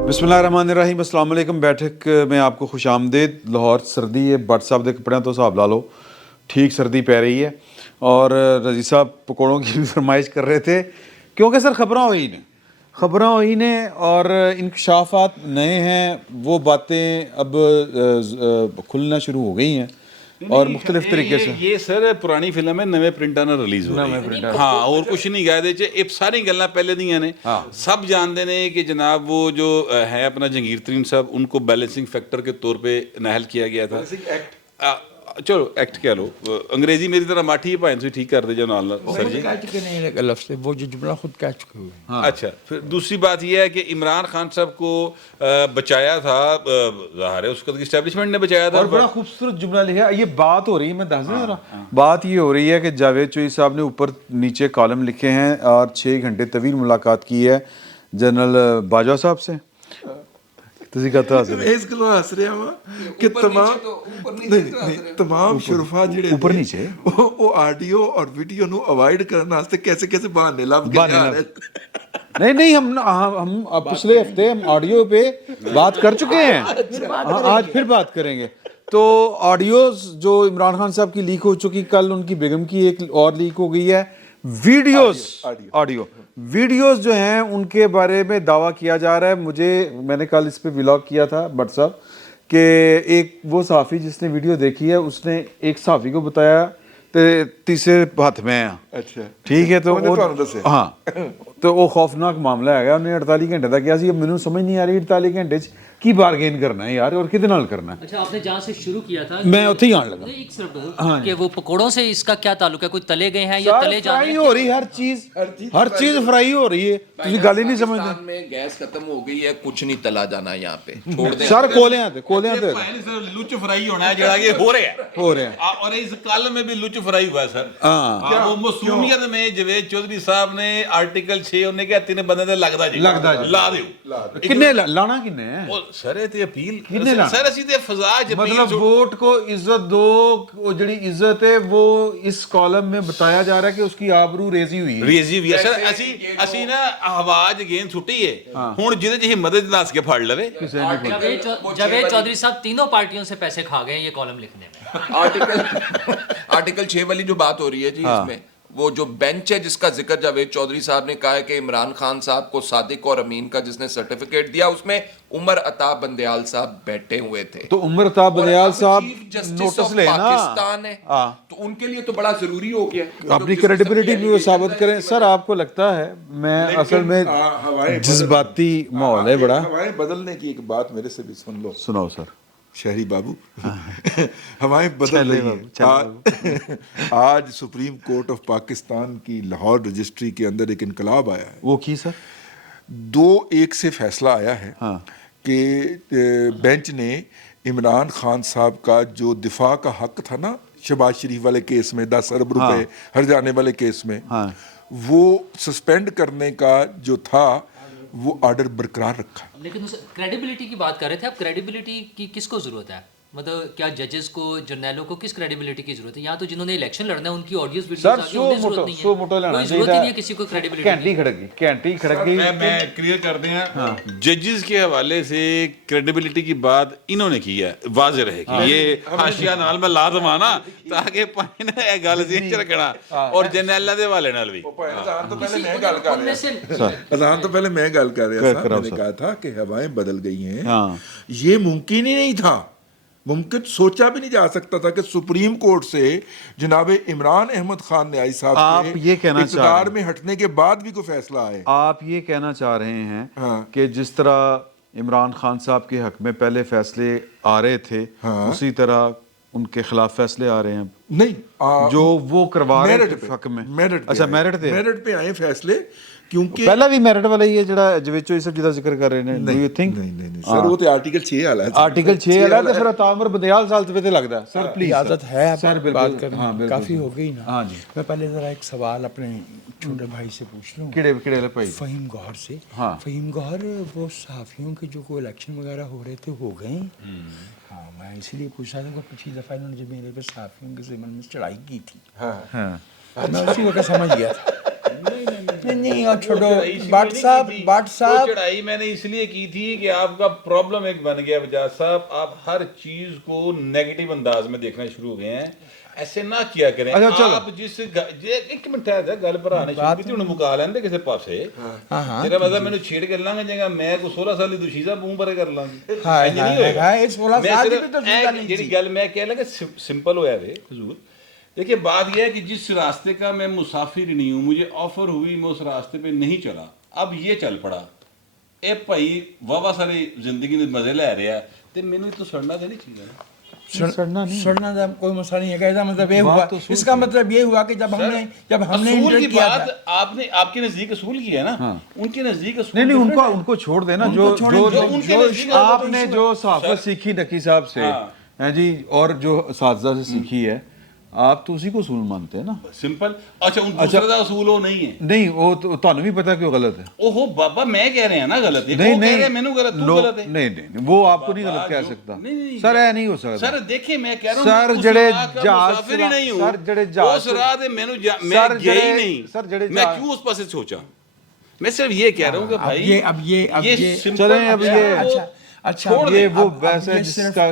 बिस्मिल्लाहिर्रहमानिर्रहीम, अस्सलाम वालेकुम। बैठक में आपको खुश आमदेद। लाहौर सर्दी है, बट साहब दे कपड़े तो हिसाब ला लो, ठीक सर्दी पै रही है। और रजी साहब पकौड़ों की भी फरमाइश कर रहे थे क्योंकि सर खबरें हुई ने और इंकशाफात नए हैं, वो बातें अब खुलना शुरू हो गई हैं और मुख्तलिफ तरीके से। ये सर पुरानी फिल्म है, नवे प्रिंटर ना रिलीज हो रही है। हाँ, और कुछ नहीं गया दे च सारी गल्लां पहले दियां ने। सब जानते ने कि जनाब वो जो है अपना जहांगीर तरीन साहब, उनको बैलेंसिंग फैक्टर के तौर पे नाहल किया गया था। चलो एक्ट कह लो, अंग्रेजी मेरी तरह माठी है, भाई तुम ठीक कर दे जो नाल सर जी। नहीं लगा लफ्ज़ से, वो जो जुमला खुद कह चुके हुए हैं। हाँ। अच्छा, फिर दूसरी बात यह है कि इमरान खान साहब को बचाया था, ज़ाहिर है उसका इस्टेब्लिशमेंट ने बचाया था। और बड़ा खूबसूरत जुमला लिखा। ये बात हो रही है, मैं दस दूं, बात ये हो रही है कि जावेद चोई साहब ने ऊपर नीचे कॉलम लिखे हैं और 6 घंटे तवील मुलाकात की है जनरल बाजवा साहब से। ਤੁਸੀਂ ਕਹਤਾ ਹੱਸ ਰਹੇ ਇਸ ਗੱਲੋਂ ਹੱਸ ਰਿਹਾ ਵਾਂ ਕਿ ਤਮਾਮ ਸ਼ੁਰਫਾ ਜਿਹੜੇ ਉੱਪਰ ਨੀਚੇ ਉਹ ਆਡੀਓ ਔਰ ਵੀਡੀਓ ਨੂੰ ਅਵੋਇਡ ਕਰਨ ਵਾਸਤੇ कैसे कैसे बहाने ਲੱਭ ਕੇ ਜਾ ਰਹੇ। नहीं हम पिछले हफ्ते हम ऑडियो पे बात कर चुके हैं, आज फिर बात करेंगे। तो ऑडियोज जो इमरान खान साहब की लीक हो चुकी, कल उनकी बेगम की एक और लीक हो गई है। वीडियोस जो हैं उनके बारे में दावा किया जा रहा है। मैंने कल इस पे व्लॉग किया था बट साहब कि एक वो सहाफ़ी जिसने वीडियो देखी है, उसने एक सहाफ़ी को बताया तीसरे हाथ में है। अच्छा, ठीक है। तो हाँ, तो वो खौफनाक मामला है। उन्हें 48 घंटे तक किया, मैनू समझ नहीं आ रही 48 घंटे की बारगेन करना है यार, और कितने नाल करना है। अच्छा, आपने जहाँ से शुरू किया था मैं उत्थे ही आने लगा। एक सिर्फ कि वो पकोड़ों से इसका क्या ताल्लुक है? कोई तले गए हैं या तले जा रहे हैं? हो रही हर चीज फ्राई हो रही है। तुम गल ही नहीं समझते। पाकिस्तान में गैस खत्म हो गई है, कुछ नहीं तला जाना यहाँ पे, छोड़ दें सर कोलियां ते लुच फ्राई होना है जड़ा ये हो रहा है। और इस कल में भी लुच फ्राई हुआ है सर। हाँ, वो मसूमियत में जवेद चौधरी साहब ने आर्टिकल 6 उन्हें क्या 3 बंदे ते लगदा जी ला दियो। किन्ने लाना किन्ने है सर ते अपील किन्ने लाना सर ਅਸੀਂ ਤੇ ਫਜ਼ਾ ਜ मतलब वोट को इज्जत दो। वो जड़ी इज्जत है वो इस कॉलम में बताया जा रहा है कि उसकी आबरू रेजी हुई है सर। ਅਸੀਂ ਨਾ ਆਵਾਜ਼ ਗੇਂਦ ਛੁੱਟੀ ਹੈ ਹੁਣ ਜਿਹਦੇ ਚ ਹਿੰਮਤ ਦੱਸ ਕੇ ਫੜ ਲਵੇ। जावेद चौधरी साहब तीनों पार्टियों से पैसे खा गए ये कॉलम लिखने में। आर्टिकल 6 वाली जो बात हो रही है जी, इसमें वो जो बेंच है जिसका जिक्र जावेद चौधरी साहब ने कहा है कि इमरान खान साहब को सादिक और अमीन का जिसने सर्टिफिकेट दिया, उसमें उमर अताब बंदयाल साहब बैठे हुए थे। तो उमर अताब बंदयाल साहब नोटिस लेना, पाकिस्तान है तो उनके लिए तो बड़ा जरूरी हो गया अपनी क्रेडिबिलिटी भी वो साबित करें। सर आपको लगता है मैं असल में जज्बाती माहौल है बड़ा। हवाएं बदलने की एक बात मेरे से भी सुन लो। सुनाओ सर। शहरी बाबू, हवाएं बदल रही हैं। आज सुप्रीम कोर्ट ऑफ पाकिस्तान की लाहौर रजिस्ट्री के अंदर एक इनकलाब आया है। वो की सर 2-1 से फैसला आया है कि बेंच ने इमरान खान साहब का जो दिफा का हक था ना शहबाज शरीफ वाले केस में 10 अरब रुपए हर जाने वाले केस में, वो सस्पेंड करने का जो था वो ऑर्डर बरकरार रखा। लेकिन उस क्रेडिबिलिटी की बात कर रहे थे आप। क्रेडिबिलिटी की किसको जरूरत है? मतलब क्या जजेस को, जर्नैलों को किस क्रेडिबिलिटी की जरूरत है? यहाँ तो जिन्होंने इलेक्शन लड़ना है उनकी ऑडियोज वीडियोस आगे उन्हें जरूरत नहीं है। कोई जरूरत ही नहीं है किसी को क्रेडिबिलिटी। घंटी खड़क गई। मैं क्लियर कर दें, जजेस के हवाले से क्रेडिबिलिटी की बात इन्होंने की है, वाज़ेह रहेगी। ये हाशिया नाल मैं लाजम आना ताकि पानी ने ये गल ज़हन च रखना और जर्नैलां दे हवाले नाल भी। अजान तो पहले मैं गल कर रहा था, मैंने कहा था कि हवाएं बदल गई हैं। ये मुमकिन ही नहीं था, मुमकिन सोचा भी नहीं जा सकता था कि सुप्रीम कोर्ट से जनाब इमरान अहमद खान न्याई साहब के इक़्तिदार में हटने के बाद भी कोई फैसला आए। आप ये कहना चाह रहे हैं कि जिस तरह इमरान खान साहब के हक में पहले फैसले आ रहे थे, उसी तरह उनके खिलाफ फैसले आ रहे हैं? नहीं, जो वो करवा रहे थे हक में अच्छा मेरिट पे आए फैसले, क्योंकि पहला भी मेरिट वाला ही है जेड़ा जवेद चोई साहब जिदा जिक्र कर रहे हैं। Do you think? नहीं सर, वो तो आर्टिकल 6 वाला है। आर्टिकल 6 वाला तो फिर अतामर बंदयाल साल पे लगता है। सर प्लीज, इजाजत है सर बात करने काफी हो गई ना। हां जी, मैं पहले जरा एक सवाल अपने छोटे भाई से पूछ लूं। किड़े भाई? फहीम गौहर से। फहीम गौहर, वो सहाफियों के जो कोई इलेक्शन वगैरह हो रहे थे हो गए? हाँ, मैं इसीलिए पूछ रहा था कि पिछली दफा इन्होंने जब मेरे पे सहाफियों के ज़िम्मन में चढ़ाई की थी, मैं उसी वक्त समझ गया था نہیں اور چھوڑو بٹ صاحب چڑھائی میں نے اس لیے کی تھی کہ آپ کا پرابلم ایک بن گیا بجاج صاحب، آپ ہر چیز کو نیگیٹو انداز میں دیکھنا شروع ہو گئے ہیں، ایسے نہ کیا کریں آپ جس ایک منٹ ہے گل پر آنے شروع کی تھی انہیں مکا لیندے کسی پاسے تیرا مطلب میں نے چھیڑ کر لیں گے میں کو 16 سال دی دوشیزہ منہ بھرے کر لیں گے جی گل میں کہہ لگا سمپل ہویا وے حضور۔ دیکھیے بات یہ ہے کہ جس راستے کا میں مسافر ہی نہیں ہوں، مجھے آفر ہوئی میں اس راستے پہ نہیں چلا، اب یہ چل پڑا اے بھائی واہ ساری زندگی میں مزے لے رہے ہیں تو مینوں تو سڑنا تو نہیں چاہیے، سڑنا کا کوئی مسئلہ نہیں ہے، ایسا مطلب یہ ہوا، اس کا مطلب یہ ہوا کہ جب ہم نے اصول کی بات آپ کے نزدیک اصول کی ہے نا، ان کے نزدیک اصول نہیں ان کو چھوڑ دینا، جو آپ نے جو صحافت سیکھی نقی صاحب سے ہیں جی اور جو اساتذہ سے سیکھی ہے آپ تو اسی کو اصول مانتے ہیں نا، سمپل۔ اچھا ان دوسرے دا اصول وہ نہیں ہے، نہیں وہ تانوں بھی پتہ کہ وہ غلط ہے، اوہو بابا میں کہہ رہے ہیں نا غلط ہے، وہ کہہ رہے ہیں مینوں غلط تو غلط ہے، نہیں وہ آپ کو نہیں غلط کہہ سکتا سر، ایسا نہیں ہو سکتا سر۔ دیکھیں میں کہہ رہا ہوں سر جڑے جہاز مسافر ہی نہیں ہوں، سر جڑے جہاز اس راہ دے میں گیا ہی نہیں، میں کیوں اس پاسے سوچا، میں صرف یہ کہہ رہا ہوں کہ بھائی اب یہ چلیں اب یہ اچھا یہ وہ ویسے جس کا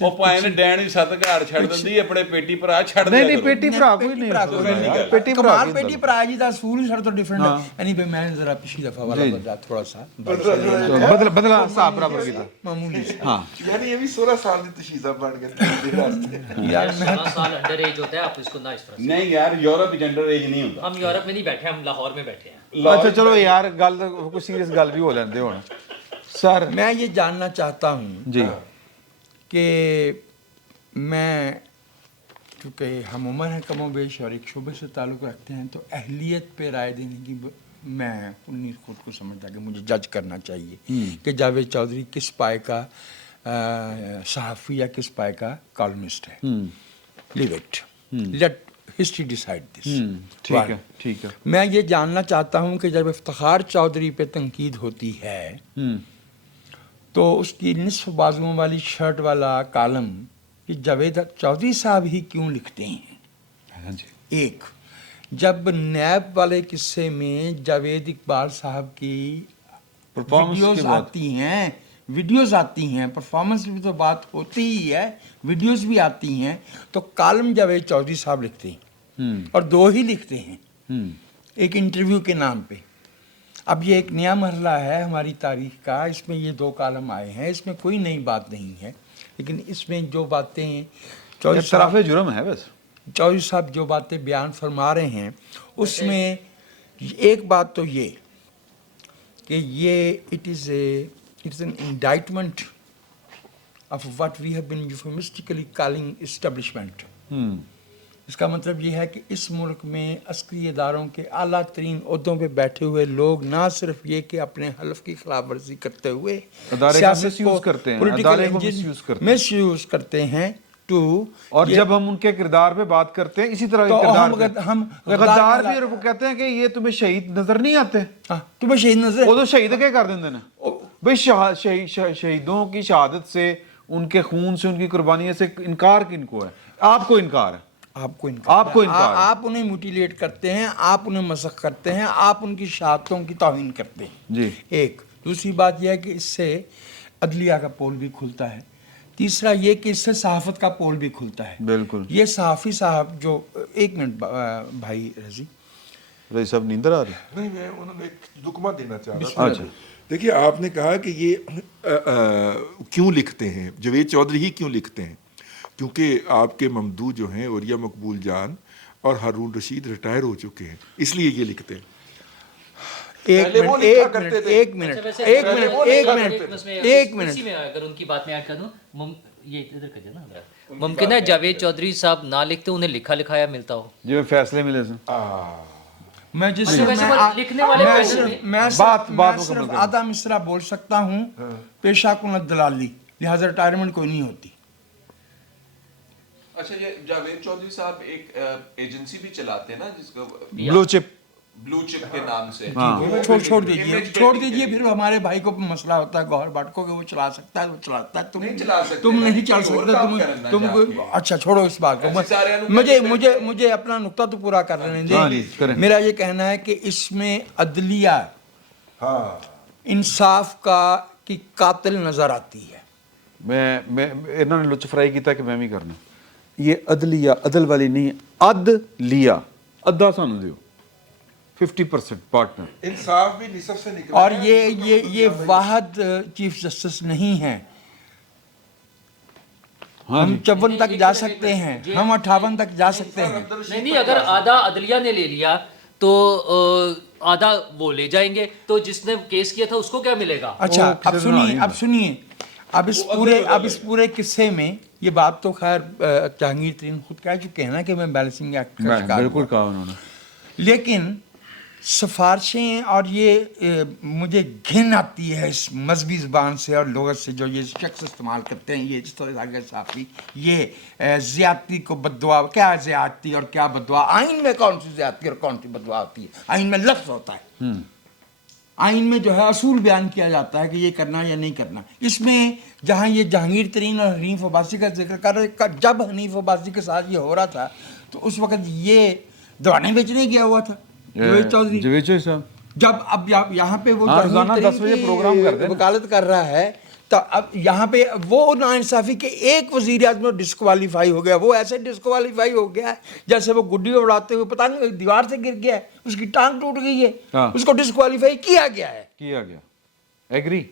ਉਹ ਭਾਵੇਂ ਨੇ ਡੈਣ ਵੀ ਸੱਤ ਘਰ ਛੱਡ ਦਿੰਦੀ ਆਪਣੇ ਪੇਟੀ ਭਰਾ ਛੱਡ ਦਿਆ ਨਹੀਂ ਕਰੋ। ਪੇਟੀ ਭਰਾ ਕੋਈ ਨਹੀਂ ਪੇਟੀ ਭਰਾ کمال پیٹی پر آجی دا سول سر تو ڈیفرنٹ ہے، یعنی بھئی میں ذرا پچھلی دفعہ والا بدلا تھوڑا سا بدلا صاحب برابر کیتا معمولی ہاں یعنی یہ بھی 16 سال دی تشیزہ بن گئے یار 16 سال انڈر ایج ہوتا ہے، آپ اس کو نہ اس طرح سے۔ نہیں یار یورپ جنڈر ایج نہیں ہوتا، ہم یورپ میں نہیں بیٹھے، ہم لاہور میں بیٹھے ہیں۔ اچھا چلو یار گل کوئی سیریس گل بھی ہو لیندے ہن سر۔ میں یہ جاننا چاہتا ہوں جی کہ میں چونکہ ہم عمر ہیں کم و بیش اور ایک شعبے سے تعلق رکھتے ہیں تو اہلیت پہ رائے دینے کی میں انہیں خود کو سمجھتا کہ مجھے جج کرنا چاہیے کہ جاوید چودھری کس پائے کا صحافی یا کس پائے کا کالمسٹ ہے۔ Leave it, let history decide this. ٹھیک ہے میں یہ جاننا چاہتا ہوں کہ جب افتخار چودھری پہ تنقید ہوتی ہے تو اس کی نصف بازوؤں والی شرٹ والا کالم کہ جاوید چودھری صاحب ہی کیوں لکھتے ہیں؟ ایک جب نیب والے قصے میں جاوید اقبال صاحب کی ویڈیوز آتی ہیں، پرفارمنس کی تو بات ہوتی ہی ہے، ویڈیوز بھی آتی ہیں، تو کالم جاوید چودھری صاحب لکھتے ہیں اور 2 ہی لکھتے ہیں ایک انٹرویو کے نام پہ۔ اب یہ ایک نیا مرحلہ ہے ہماری تاریخ کا، اس میں یہ 2 کالم آئے ہیں، اس میں کوئی نئی بات نہیں ہے، لیکن اس میں جو باتیں اعتراف جرم ہے بس چودھری صاحب جو باتیں بیان فرما رہے ہیں اس میں ایک بات تو یہ کہ یہ it is an indictment of what we have been euphemistically calling establishment. اس کا مطلب یہ ہے کہ اس ملک میں عسکری اداروں کے اعلیٰ ترین عہدوں پہ بیٹھے ہوئے لوگ نہ صرف یہ کہ اپنے حلف کی خلاف ورزی کرتے ہوئے سیاست کو مس یوز کرتے ہیں ٹو، اور جب ہم ان کے کردار پہ بات کرتے ہیں اسی طرح ہم غدار بھی وہ کہتے ہیں کہ یہ تمہیں شہید نظر نہیں آتے، تمہیں شہید نظر وہ تو شہید کیا کر دیندے ہیں بھائی، شہیدوں کی شہادت سے، ان کے خون سے، ان کی قربانیوں سے انکار کن کو ہے؟ آپ کو انکار ہے، آپ کو انکار، آپ انہیں موٹیلیٹ کرتے ہیں، آپ انہیں مسخ کرتے ہیں، آپ ان کی شہادتوں کی توہین کرتے ہیں جی۔ ایک دوسری بات یہ ہے کہ اس سے عدلیہ کا پول بھی کھلتا ہے، تیسرا یہ کہ اس سے صحافت کا پول بھی کھلتا ہے۔ بالکل یہ صحافی صاحب جو ایک منٹ بھائی رضی صاحب نیندر آ رہی؟ نہیں، میں انہوں نے ایک دکمہ دینا چاہ رہا تھا۔ دیکھیے آپ نے کہا کہ یہ کیوں لکھتے ہیں، جاوید چودھری ہی کیوں لکھتے ہیں؟ کیونکہ آپ کے ممدوح جو ہیں عوریہ مقبول جان اور ہارون رشید ریٹائر ہو چکے ہیں، اس لیے یہ لکھتے ہیں۔ اگر ان کی بات میں ایڈ کر دوں، یہ ادھر کر دینا، ممکن ہے جاوید چودھری صاحب نہ لکھتے، انہیں لکھا لکھایا ملتا ہو، جو فیصلے ملے سے میں جس سے میں صرف آدھا مصرع بول سکتا ہوں، پیشہ کنت دلالی، لہذا ریٹائرمنٹ کوئی نہیں ہوتی۔ اچھا یہ جاوید چودھری صاحب ایک ایجنسی بھی چلاتے ہیں نا جس کو بلو چپ ब्लू चिप के नाम से छोड़ दीजिए फिर हमारे भाई को मसला होता है गौहर भट्ट को कि वो चला सकता है, वो चलाता है, तुम नहीं चला सकते, तुम नहीं चला सकते, तुम अच्छा छोड़ो इस बात को। मुझे अपना नुक्ता तो पूरा कर रहे हैं। मेरा ये कहना है कि इसमें अदलिया इंसाफ का की कातिल नजर आती है। मैं इन्होंने लुत्फ फराई किया कि मैं भी करना, ये अदलिया अदल वाली नहीं, अद लिया अद्धा सानू दियो 50% पार्टनर। इंसाफ भी निसब से निकला। और ये वाहद चीफ जस्टिस नहीं है। हम 54 तक जा सकते हैं, हम 58 तक जा सकते हैं। नहीं, अगर आधा अदलिया ने ले लिया तो आधा वो ले जाएंगे, तो जिसने केस किया था उसको क्या मिलेगा? अच्छा अब सुनिए अब इस पूरे किस्से में ये बात तो खैर जहांगीर तरीन खुद कह चुके हैं ना कि मैं बैलेंसिंग एक्ट का शिकार बिल्कुल कहा उन्होंने, लेकिन सिफारिशें और ये मुझे घिन आती है इस मजहबी ज़बान से और लोगत से जो ये शख्स इस्तेमाल करते हैं, ये साफ़ी ये ज़्यादती को बद्दुआ, क्या ज़्यादती और क्या बद्दुआ, आइन में कौन सी ज़्यादती और कौन सी बद्दुआ होती है? आइन में लफ्ज़ होता है, आइन में जो है असूल बयान किया जाता है कि ये करना या नहीं करना। इसमें जहाँ ये जहांगीर तरीन और हनीफ अब्बासी का जिक्र कर, जब हनीफ अब्बासी के साथ ये हो रहा था तो उस वक़्त ये दवाने बेचने गया हुआ था जवेद चौधरी साहब, जब अब यहाँ पे वो रोजाना 10 बजे प्रोग्राम करते हैं, वकालत कर रहा है, तो अब यहाँ पे वो नाइंसाफी के एक वजीर आज़म डिस्क्वालीफाई हो गया। वो ऐसे डिस्क्वालीफाई हो गया है जैसे वो गुड्डी उड़ाते हुए पता नहीं दीवार से गिर गया है, उसकी टांग टूट गई है, उसको डिस्क्वालीफाई किया गया है। एग्री।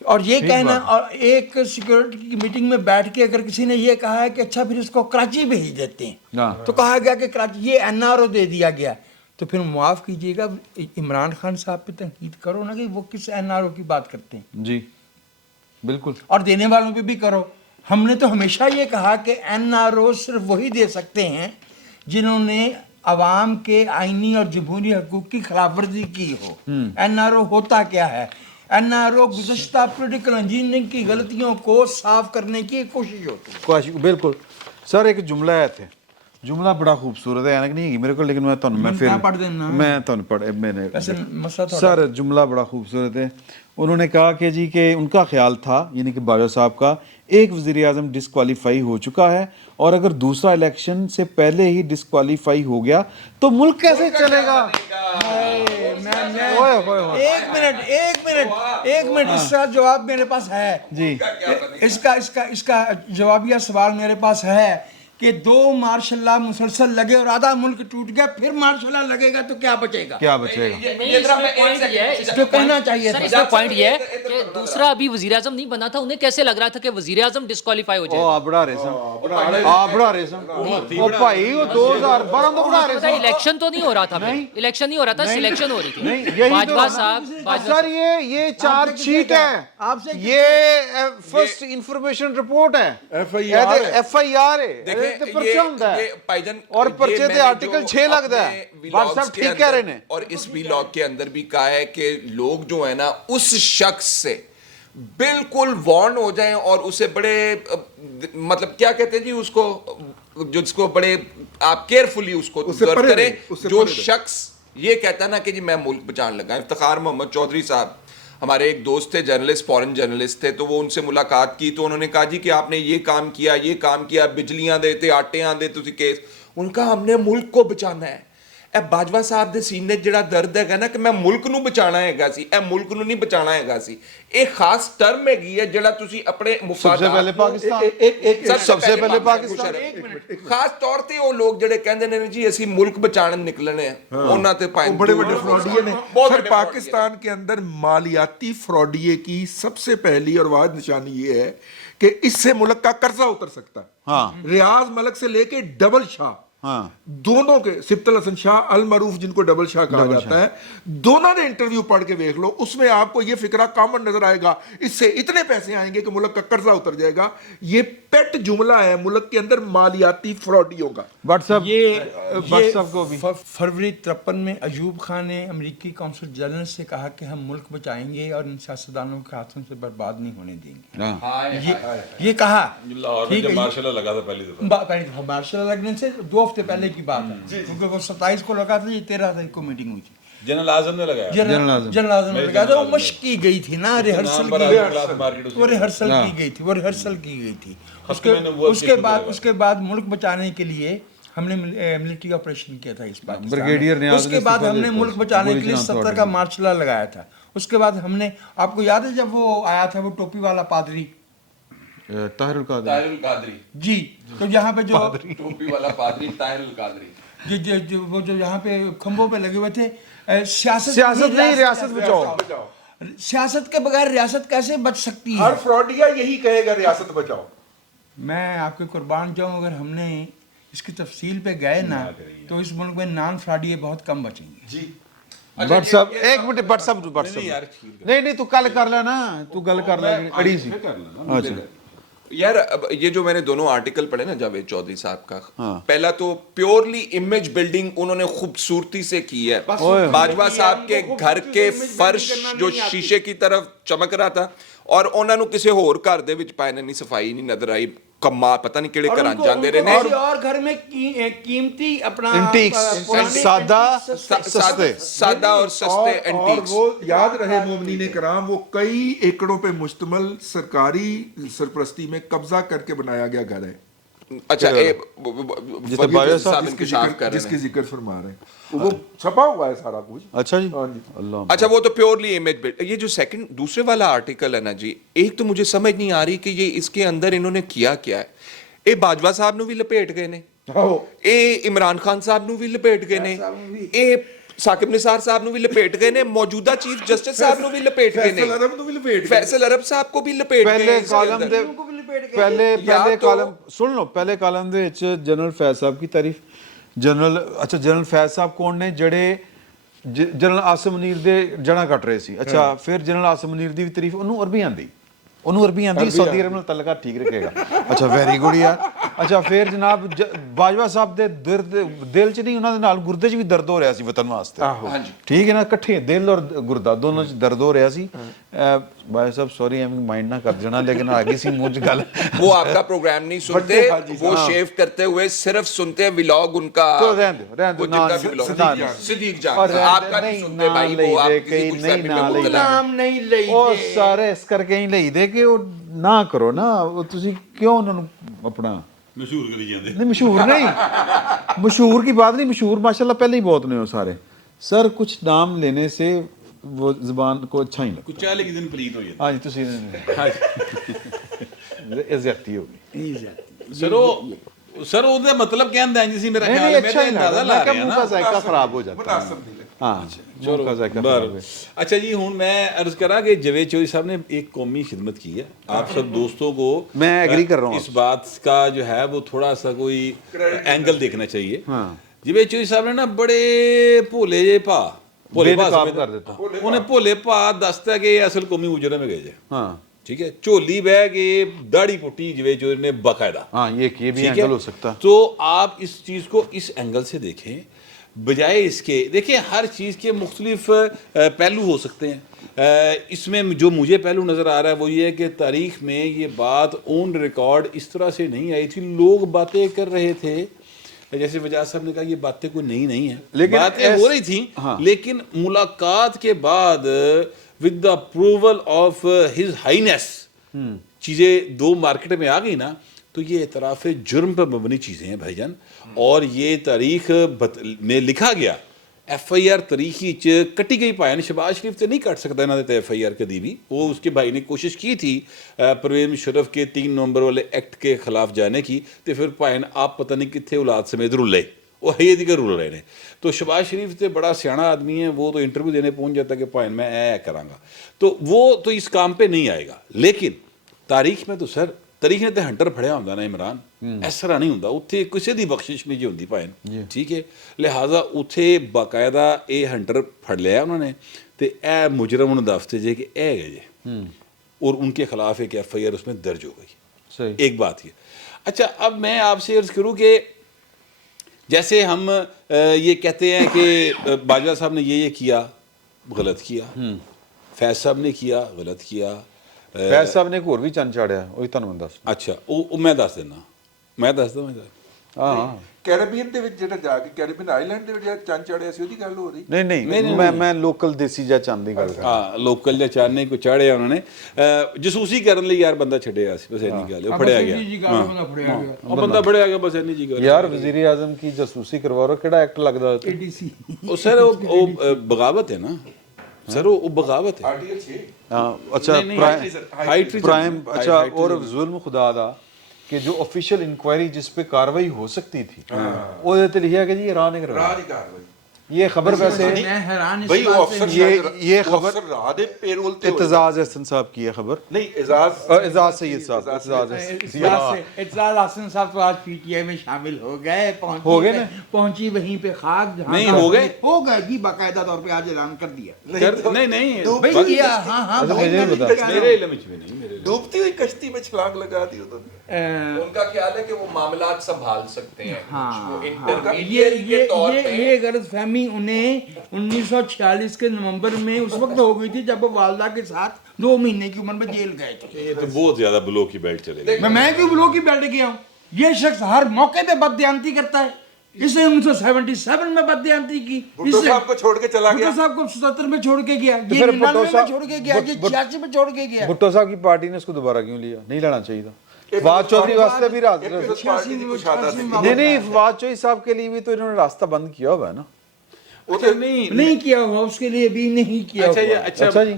और ये कहना, और एक सिक्योरिटी की मीटिंग में बैठ के अगर किसी ने ये कहा है कि अच्छा फिर इसको कराची भेज देते हैं, तो कहा गया कि कराची ये NRO दे दिया गया, तो फिर माफ़ कीजिएगा इमरान खान साहब पे तनकीद करो ना कि वो किस NRO की बात करते हैं। जी बिल्कुल। और देने वालों पे भी करो। हमने तो हमेशा ये कहा कि NRO सिर्फ वही दे सकते हैं जिन्होंने अवाम के आइनी और जमहूरी हकूक़ की खिलाफ वर्जी की हो। NRO होता क्या है? NRO गुज़श्ता पॉलिटिकल इंजीनियरिंग की गलतियों को साफ करने की कोशिश होती है। बिल्कुल सर, एक जुमला है थे, जुमला बड़ा खूबसूरत है, यानी नहीं मेरे को, लेकिन सर जुमला बड़ा खूबसूरत है। उन्होंने कहा कि जी कि उनका ख्याल था, यानी कि बाजवा साहब का, एक वज़ीर आज़म डिस्क्वालीफाई हो चुका है और अगर दूसरा इलेक्शन से पहले ही डिस्क्वालीफाई हो गया तो मुल्क कैसे चलेगा? एक मिनट इसका जवाब मेरे पास है जी। इसका जवाबिया सवाल मेरे पास है कि 2 मार्शल लॉ मुसलसल लगे और आधा मुल्क टूट गया, फिर मार्शल लॉ लगेगा तो क्या बचेगा? इसको कहना चाहिए था। इसका पॉइंट ये है कि दूसरा अभी वजीर आजम नहीं बना था, उन्हें कैसे लग रहा था कि वजीर आजम डिस्क्वालीफाई हो जाएगा? आप बड़ा रेसम ओ भाई, वो 2012 तो बड़ा रेसम, इलेक्शन तो नहीं हो रहा था, इलेक्शन नहीं हो रहा था, सिलेक्शन हो रही थी। बाजवा साहब, सर ये चार्जशीट है, आपसे ये फर्स्ट इंफॉर्मेशन रिपोर्ट है, FIR है, और पर्चे थे आर्टिकल 6 लगता है। व्हाट्सएप ठीक कह रहे हैं। और इस व्लॉग के अंदर भी कहा है कि लोग जो है ना उस शख्स से बिल्कुल वार्न हो जाएं और उसे बड़े मतलब क्या कहते हैं जी उसको, जिसको बड़े आप केयरफुली उसको ऑब्जर्व करें। जो शख्स ये कहता है ना कि जी मैं मुल्क बचाने लगा, इफ्तिखार मोहम्मद चौधरी साहब हमारे एक दोस्त थे, जर्नलिस्ट, फॉरेन जर्नलिस्ट थे, तो वो उनसे मुलाकात की तो उन्होंने कहा जी कि आपने ये काम किया, बिजलियां देते, आटे देते, तुसी केस, उनका हमने मुल्क को बचाना है। ए बाजवा साहब दे सीने ਜਿਹੜਾ ਦਰਦ ਹੈਗਾ ਨਾ ਕਿ ਮੈਂ ਮੁਲਕ ਨੂੰ ਬਚਾਣਾ ਹੈਗਾ ਸੀ, ਇਹ ਮੁਲਕ ਨੂੰ ਨਹੀਂ ਬਚਾਣਾ ਹੈਗਾ ਸੀ। ਇਹ ਖਾਸ ਟਰਮ ਹੈਗੀ ਹੈ ਜਿਹੜਾ ਤੁਸੀਂ ਆਪਣੇ ਮੁਫਾਦਾਤ सबसे पहले पाकिस्तान ਖਾਸ ਤੌਰ ਤੇ ਉਹ ਲੋਕ ਜਿਹੜੇ ਕਹਿੰਦੇ ਨੇ ਜੀ ਅਸੀਂ ਮੁਲਕ ਬਚਾਣ ਨਿਕਲਣੇ ਆ, ਉਹਨਾਂ ਤੇ ਭਾਵੇਂ बड़े बड़े फ्रॉडिये ने। सर पाकिस्तान के अंदर मालियाती फ्रॉडिये की सबसे पहली और वाहिद निशानी ये है कि इससे मुल्क का कर्जा उतर सकता है। रियाज मलक से लेके डबल शाह, दोनों के, सिब्तल हसन शाह अल मरूफ जिनको डबल शाह कहा जाता है, दोनों ने इंटरव्यू पढ़ के देख लो, उसमें आपको ये फिक्रा कॉमन नजर आएगा, इससे इतने पैसे आएंगे कि मुल्क का कर्जा उतर जाएगा। ये पेट जुमला है मुल्क के अंदर मालियाती फ्रॉडियों का। व्हाट्सएप को भी फरवरी 53 में अयूब खान ने अमेरिकी कौंसल जनरल से कहा कि हम मुल्क बचाएंगे और इन सियासतदानों के हाथों से बर्बाद नहीं होने देंगे। ये कहा मार्शल लगा था पहली दफा, मार्शल लगने से 2 हफ्ते पहले की बात है, क्योंकि वो 27 को लगा था, ये 13 तारीख को मीटिंग हुई थी। जनरल आजम ने लगाया जनरल आजम ने लगाया था। वो मश्क की गई थी ना, रिहर्सल नाम पर की क्लास मार्केट वो रिहर्सल की गई थी, वो रिहर्सल की गई थी। उसके बाद मुल्क बचाने के लिए हमने मिलिट्री ऑपरेशन किया था इस पाकिस्तान ब्रिगेडियर में। नियाज़ उसके बाद हमने मुल्क बचाने के लिए 70 का मार्च ला लगाया था। उसके बाद हमने, आपको याद है जब वो आया था वो टोपी वाला पादरी ताहिरुल कादरी, ताहिरुल कादरी जी, तो यहाँ पे जो टोपी वाला पादरी ताहिरुल कादरी जो यहाँ पे खंभों पे लगे हुए थे, सियासत नहीं, रियासत बचाओ। सियासत के बगैर रियासत कैसे बच सकती है? हर फ्रॉडिया यही कहेगा रियासत बचाओ। मैं आपके कुर्बान जाऊं, अगर हमने इसकी तफसील पे गए ना तो इस मुल्क में नॉन फ्रॉडिये बहुत कम बचेंगे जी बट साहब एक मिनट, बट साहब नहीं तू कल कर लेना, तू गल कर ले अड़ी सी। अच्छा यार, अब ये जो मैंने दोनों आर्टिकल पढ़े ना जावेद चौधरी साहब का, पहला तो प्योरली इमेज बिल्डिंग उन्होंने खूबसूरती से की है। बाजवा साहब के घर के फर्श जो शीशे की तरफ चमक रहा था, और उन्होंने किसी होर घर दे विच पाए नहीं सफाई नहीं नजर आई। कम्मा पता नहीं केड़े घरां जांदे रहे ने, और घर में कीमती अपना एंटीक्स, सादा और सस्ते और एंटीक्स। वो याद रहे मोमिनीन कराम, वो कई एकड़ों पे मुश्तमल सरकारी सरपरस्ती में कब्जा करके बनाया गया घर है। अच्छा, जिसके बायो साहब जिसकी जिक्र फरमा रहे हैं, वो छपा हुआ है सारा कुछ। अच्छा जी, हाँ जी। अल्लाह। अच्छा, वो तो प्योरली इमेज बिल्ड। ये जो सेकंड दूसरे वाला आर्टिकल है ना जी, एक तो मुझे समझ नहीं आ रही कि ये इसके अंदर इन्होंने किया क्या है। ए बाजवा साहब ਨੂੰ ਵੀ ਲਪੇਟ ਗਏ ਨੇ, ਇਹ ਇਮਰਾਨ ਖਾਨ ਸਾਹਿਬ ਨੂੰ ਵੀ ਲਪੇਟ ਗਏ ਨੇ, ਇਹ ਸਾਕਿਬ ਨਿਸਾਰ ਸਾਹਿਬ ਨੂੰ ਵੀ ਲਪੇਟ ਗਏ ਨੇ, ਮੌਜੂਦਾ ਚੀਫ ਜਸਟਿਸ ਸਾਹਿਬ ਨੂੰ ਵੀ ਲਪੇਟ ਗਏ ਨੇ, फैसल अरब साहब को भी लपेट गए पहले इसके कॉलम अंदर। दे पहले कॉलम सुन लो, पहले कॉलम ਦੇ ਵਿੱਚ ਜਨਰਲ ਫੈਜ਼ ਸਾਹਿਬ की तारीफ, ਜਨਰਲ ਫੈਜ਼ ਸਾਹਿਬ ਕੌਣ ਨੇ? ਜਿਹੜੇ ਜਨਰਲ ਆਸਮ ਮਨੀਰ ਦੇ ਜਣਾ ਕੱਟ ਰਹੇ ਸੀ। ਅੱਛਾ, ਫਿਰ ਜਨਰਲ ਆਸਮ ਮਨੀਰ ਦੀ ਵੀ ਤਾਰੀਫ, ਉਹਨੂੰ ਅਰਬੀ ਆਂਦੀ, ਸਊਦੀ ਅਰਬ ਨਾਲ ਤਲਕਾ ਠੀਕ ਰੱਖੇਗਾ। ਅੱਛਾ, ਵੈਰੀ ਗੁੱਡ ਯਾਰ। ਅੱਛਾ, ਫਿਰ ਜਨਾਬ ਬਾਜਵਾ ਸਾਹਿਬ ਦੇ ਦਿਲ 'ਚ ਨਹੀਂ, ਉਹਨਾਂ ਦੇ ਨਾਲ ਗੁਰਦੇ 'ਚ ਵੀ ਦਰਦ ਹੋ ਰਿਹਾ ਸੀ ਵਤਨ ਵਾਸਤੇ। ਠੀਕ ਹੈ ਨਾ, ਇਕੱਠੇ ਦਿਲ ਔਰ ਗੁਰਦਾ ਦੋਨੋਂ 'ਚ ਦਰਦ ਹੋ ਰਿਹਾ ਸੀ। ਬਾਜਵਾ ਸਾਹਿਬ ਸੌਰੀ, ਐਵੇਂ ਮਾਈਂਡ ਨਾ ਕਰ ਜਾਣਾ, ਲੇਕਿन आगे सी मुझ गल वो आपका प्रोग्राम नहीं सुनते, वो शेव करते हुए सिर्फ सुनते हैं व्लॉग उनका। तो रहने दो सिद्दीक जान आपका नहीं सुनते भाई, वो आप किसी कुछ फैमिली में मुब्तला हैं। ਨਾਮ ਨਹੀਂ ਲਈ ਉਹ ਸਾਰੇ ਇਸ ਕਰਕੇ ਹੀ ਲਈਦੇ ਕਿ ਉਹ ਨਾ ਕਰੋ ਨਾ, ਉਹ ਤੁਸੀਂ ਕਿਉਂ ਉਹਨਾਂ ਨੂੰ ਆਪਣਾ ਮਸ਼ਹੂਰ ਕਰੀ ਜਾਂਦੇ। नहीं मशहूर नहीं, मशहूर की बात नहीं, मशहूर माशाल्लाह पहले ही बहुत ने वो सारे। सर कुछ नाम लेने से वो जुबान को अच्छा ही लगता। ਕੁਝ ਚਾਲੇ ਕਿ ਦਿਨ ਪਲੀਤ ਹੋ ਜਾਂਦਾ। हाँ जी, तुसी इज्जती हो गई। ਸਰ ਉਹਦਾ ਮਤਲਬ ਕਹਿੰਦਾ ਜੀ ਸੀ, ਮੇਰਾ नहीं ਖਿਆਲ नहीं, ਮੈਂ अच्छा ਤਾਂ ही ਅੰਦਾਜ਼ਾ लगा, ਲਾ मैं क्या ਰਿਹਾ मुंह ਨਾ। का जायका खराब हो जाता है। हाँ, मुंह का जायका खराब है। अच्छा जी, हूँ मैं अर्ज करा कि जवेद चौधरी साहब ने एक कौमी खिदमत की है। आप सब दोस्तों को मैं एग्री कर रहा हूँ इस बात का जो है वो थोड़ा सा कोई एंगल देखना चाहिए। जवेद चौधरी साहब ने ना बड़े भोले जे भा बेनकाब कर देता। उन्हें भोले भा दसता कि असल कौमी मुजरम में गए जे। हाँ ठीक है, झोली बह के दाढ़ी पुट्टी जवेद चौधरी ने बाकायदा। हाँ, ये भी ठीक है? एंगल हो सकता। तो आप इस चीज़ को इस एंगल से देखें, बजाय इसके देखिए हर चीज़ के मुख्तलिफ पहलू हो सकते हैं। इसमें जो मुझे पहलू नज़र आ रहा है वो ये है कि तारीख़ में ये बात ऑन रिकॉर्ड इस तरह से नहीं आई थी। लोग बातें कर रहे थे, जैसे वजाद साहब ने कहा ये बातें कोई नई नहीं है, लेकिन बातें हो रही थी। हाँ। लेकिन मुलाकात के बाद with the approval of his Highness चीज़ें दो मार्केट में आ गई ना, तो ये एतराफ़ जुर्म पर मबनी चीज़ें हैं भाईजान। और ये तारीख में लिखा गया FIR तरीखी च कटी गई भाई शहबाज शरीफ तो नहीं कट सकता इन्होंने तो FIR कभी भी। वो उसके भाई ने कोशिश की थी परवेज़ मुशर्रफ के 3 नवंबर वाले एक्ट के खिलाफ जाने की, तो फिर भाई आप पता नहीं कितने औलाद समेत रुले, वो है दी रुल रहे हैं। तो शहबाज शरीफ तो बड़ा सियाना आदमी है, वो तो इंटरव्यू देने पहुंच जाता है कि भाई मैं ऐ करांगा, तो वो तो इस काम पे नहीं आएगा। लेकिन तारीख में तो सर तारीख ने तो हंटर फड़िया होंदा ना इमरान, इस तरह नहीं होंदा, उत्थे किसी दी बख्शिश नहीं जी होंदी भाई। ठीक है, लिहाजा उत्थे बाकायदा ये हंटर फड़ लिया उन्होंने, तो ए मुजरम उन्होंने दसते जे कि ए गए जे, और उनके खिलाफ एक FIR उसमें दर्ज हो गई। सही। एक बात ये। अच्छा, अब मैं आपसे अर्ज करूँ कि जैसे हम ये कहते हैं कि बाजवा साहब ने ये किया, गलत किया, फैज साहब ने किया, गलत किया, फैज साहब ने एक होर भी चंद चाड़िया, वही तुहानूं मैं दस। अच्छा, वो मैं दस देना, मैं दस दूँ। ਕੈਰੀਬੀਅਨ ਦੇ ਵਿੱਚ ਜਿਹੜਾ ਜਾ ਕੇ ਕੈਰੀਬੀਅਨ ਆਈਲੈਂਡ ਦੇ ਵਿੱਚ ਜਿਹੜਾ ਚੰਨ ਚੜਿਆ ਸੀ ਉਹਦੀ ਗੱਲ ਹੋ ਰਹੀ। ਨਹੀਂ ਮੈਂ ਲੋਕਲ ਦੇਸੀ ਜਾਂ ਚੰਦ ਦੀ ਗੱਲ ਕਰ ਰਿਹਾ। ਹਾਂ ਲੋਕਲ ਜਾਂ ਚਾਨੇ ਕੋ ਚਾੜਿਆ ਉਹਨਾਂ ਨੇ ਜਸੂਸੀ ਕਰਨ ਲਈ ਯਾਰ ਬੰਦਾ ਛੱਡਿਆ ਸੀ, ਬਸ ਇੰਨੀ ਗੱਲ ਉਹ ਫੜਿਆ ਗਿਆ। ਉਹ ਬੰਦਾ ਫੜਿਆ ਗਿਆ, ਬਸ ਇੰਨੀ ਜੀ ਗੱਲ। ਯਾਰ ਵਜ਼ੀਰ ਆਜ਼ਮ ਕੀ ਜਾਸੂਸੀ ਕਰਵਾ ਰਹੇ ਹੋ, ਕਿਹੜਾ ਐਕਟ ਲੱਗਦਾ ਹੈ? ਉਹ ਸਰ ਉਹ ਬਗਾਵਤ ਹੈ ਨਾ سر وہ بغاوت ہے. اچھا پرائم اچھا اور ظلم خدا دا کہ جو آفیشیل انکوائری جس پہ کاروائی ہو سکتی تھی وہ دیتے لکھا کہ جی راہ نہیں کروا یہ خبر ویسے یہ خبر اعتزاز احسن صاحب کی ہے خبر نہیں اعزاز سید صاحب اعتزاز احسن صاحب تو آج پی ٹی آئی میں شامل ہو گئے پہنچی وہیں پہ خاک نہیں ہو گئے جی باقاعدہ طور پہ آج اعلان کر دیا نہیں میرے علم میں نہیں ڈوبتی ہوئی کشتی میں چھلانگ لگا دی ان کا خیال ہے کہ وہ معاملات سنبھال سکتے ہیں. یہ غرض فہمی انہیں 1946 کے نومبر میں اس وقت ہو گئی تھی جب وہ والدہ کے ساتھ 2 مہینے کی عمر میں جیل گئے تھے. یہ تو بہت زیادہ بلو کی بیلٹ چلے گی. میں کیوں بلو کی بیلٹ گیا ہوں؟ یہ شخص ہر موقع پہ بددیانتی کرتا ہے. اس نے 1977 میں بددیانتی کی, بھٹو صاحب کو چھوڑ کے چلا گیا, بھٹو صاحب کو 77 میں چھوڑ کے گیا, یہ 99 میں چھوڑ کے گیا, یہ 86 میں چھوڑ کے گیا. بھٹو صاحب کی پارٹی نے اس کو دوبارہ کیوں لیا؟ نہیں لینا چاہیے تھا. فواد چودھری واسطے بھی نہیں, فواد چودھری صاحب کے لیے بھی تو انہوں نے راستہ بند کیا ہوا ہے نا. نہیں کیا ہوا, اس کے لیے بھی نہیں کیا ہوا. اچھا جی,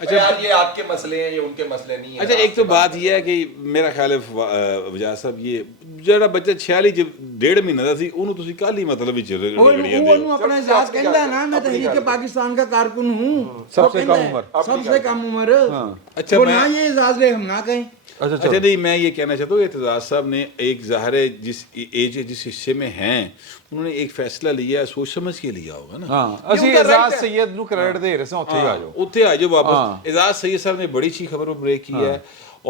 اچھا یہ آپ کے مسئلے ہیں, یہ ان کے مسئلے نہیں ہیں. اچھا ایک تو بات یہ ہے کہ میرا خیال ہے وجاز صاحب یہ ਜਿਹੜਾ ਬੱਚਾ 46 ਡੇਢ ਮਹੀਨੇ ਦਾ ਸੀ ਉਹਨੂੰ ਤੁਸੀਂ ਕੱਲ ਹੀ ਮਤਲਬ ਵਿੱਚ ਰਗੜੀਆਂ ਦੇ ਉਹਨੂੰ ਆਪਣਾ ਇਜਾਜ਼ ਕਹਿੰਦਾ ਨਾ, ਮੈਂ ਤਹਿਰੀਕ ਪਾਕਿस्तान का कारकुन हूँ, सबसे कम उम्र. अच्छा ना ये इजाज़ ले हम ना कहें. اچھا نہیں میں یہ کہنا چاہتا ہوں اعتزاز صاحب نے ایک ظاہر ہے جس ایج جس حصے میں ہیں انہوں نے ایک فیصلہ لیا ہے, سوچ سمجھ کے لیا ہوگا نا. ہاں اسی اعزاز سید نو کریڈٹ دے رہے ہیں, اوتھے آ جاؤ, اوتھے آ جاؤ واپس. اعزاز سید صاحب نے بڑی اچھی خبر کو بریک کی ہے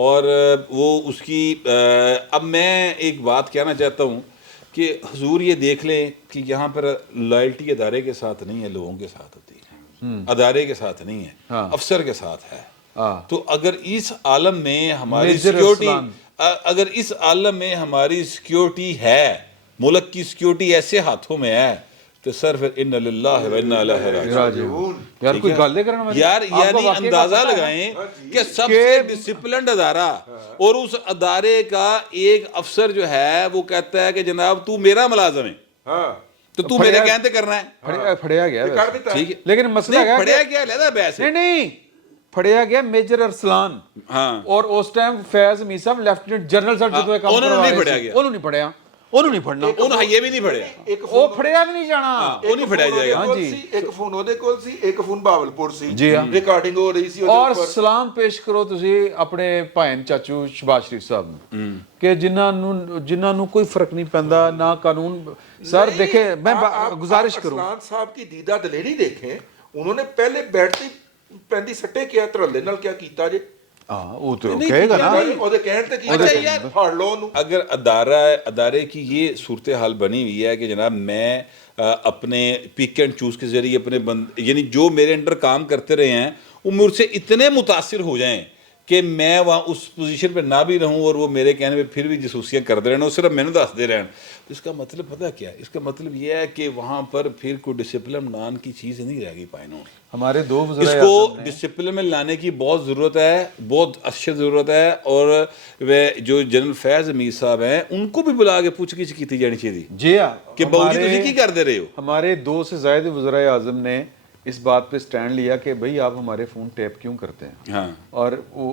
اور وہ اس کی اب میں ایک بات کہنا چاہتا ہوں کہ حضور یہ دیکھ لیں کہ یہاں پر لائلٹی ادارے کے ساتھ نہیں ہے, لوگوں کے ساتھ ہوتی ہے, ادارے کے ساتھ نہیں ہے, افسر کے ساتھ ہے. تو اگر اس عالم میں ہماری سیکیورٹی, اگر اس عالم میں ہماری سیکیورٹی ہے, ملک کی سیکیورٹی ایسے ہاتھوں میں ہے تو سر پھر ان للہ و انا الیہ راجعون. یار کوئی گالے کرنا میں یار یعنی اندازہ لگائیں کہ سب سے ڈسپلنڈ ادارہ اور اس ادارے کا ایک افسر جو ہے وہ کہتا ہے کہ جناب تو میرا ملازم ہے تو تو میرے کہتے کرنا ہے. پھڑیا گیا ٹھیک ہے, لیکن مسئلہ ہے پھڑیا گیا لہذا بحث ہے. نہیں پھڑیا گیا میجر ارسلان اور اس ٹائم فیض امیر صاحب لیفٹیننٹ جنرل صاحب جو کام انہوں نے نہیں پھڑیا گیا, انہوں نہیں پڑھیا, انہوں نہیں پڑھنا, انہوں یہ بھی نہیں پڑھیا, وہ پھڑیا بھی نہیں جانا, وہ نہیں پھڑیا جائے گا. ایک فون ਉਹਦੇ ਕੋਲ ਸੀ, ਇੱਕ ਫੋਨ ਬਾਵਲਪੁਰ ਸੀ, جی ہاں ਰਿਕਾਰਡਿੰਗ ਹੋ ਰਹੀ ਸੀ اور سلام پیش کرو ਤੁਸੀਂ ਆਪਣੇ ਭਾਈਨ ਚਾਚੂ ਸ਼ਬਾਜ਼ ਸ਼ਰੀਫ ਸਾਹਿਬ ਨੂੰ ਕਿ ਜਿਨ੍ਹਾਂ ਨੂੰ کوئی فرق نہیں ਪੈਂਦਾ ਨਾ ਕਾਨੂੰਨ. سر دیکھیں میں گزارش کروں, ਅਰਸਲਾਨ ਸਾਹਿਬ کی دیدہ دلیری دیکھیں, انہوں نے پہلے بیٹھتے ਪੈਂਦੀ ਸੱਟੇ ਕਿਹਾ ਧਰਲੇ ਨਾਲ ਕਿਆ ਕੀਤਾ ਜੇ. وہ تو کہے گا نا, ਉਹਦੇ ਕਹਿਣ ਤੇ ਕੀ ਫੜ ਲਓ ਉਹਨੂੰ. اگر ادارے کی یہ صورتحال بنی ہوئی ہے کہ جناب میں اپنے پک اینڈ چوز کے ذریعے اپنے یعنی جو میرے انڈر کام کرتے رہے ہیں وہ مجھ سے اتنے متاثر ہو جائیں کہ میں وہاں اس پوزیشن پہ نہ بھی رہوں اور وہ میرے کہنے پہ پھر بھی جاسوسیاں کرتے رہنا, صرف میں نے دس دے رہے ہیں. تو اس کا مطلب پتہ کیا ہے, اس کا مطلب یہ ہے کہ وہاں پر پھر کوئی ڈسپلن نام کی چیز نہیں رہ گئی پائنوں. ہمارے دو اس وزراء کو ڈسپلن میں لانے کی بہت ضرورت ہے, بہت اشد ضرورت ہے. اور وہ جو جنرل فیض امیر صاحب ہیں ان کو بھی بلا کے پوچھ گچھ کی جانی چاہیے جی ہاں کہ باوجود تھی کی کر دے رہے ہو. ہمارے 2 سے زائد وزرائے اعظم نے اس بات پہ سٹینڈ لیا کہ بھئی آپ ہمارے فون ٹیپ کیوں کرتے ہیں. ہاں اور وہ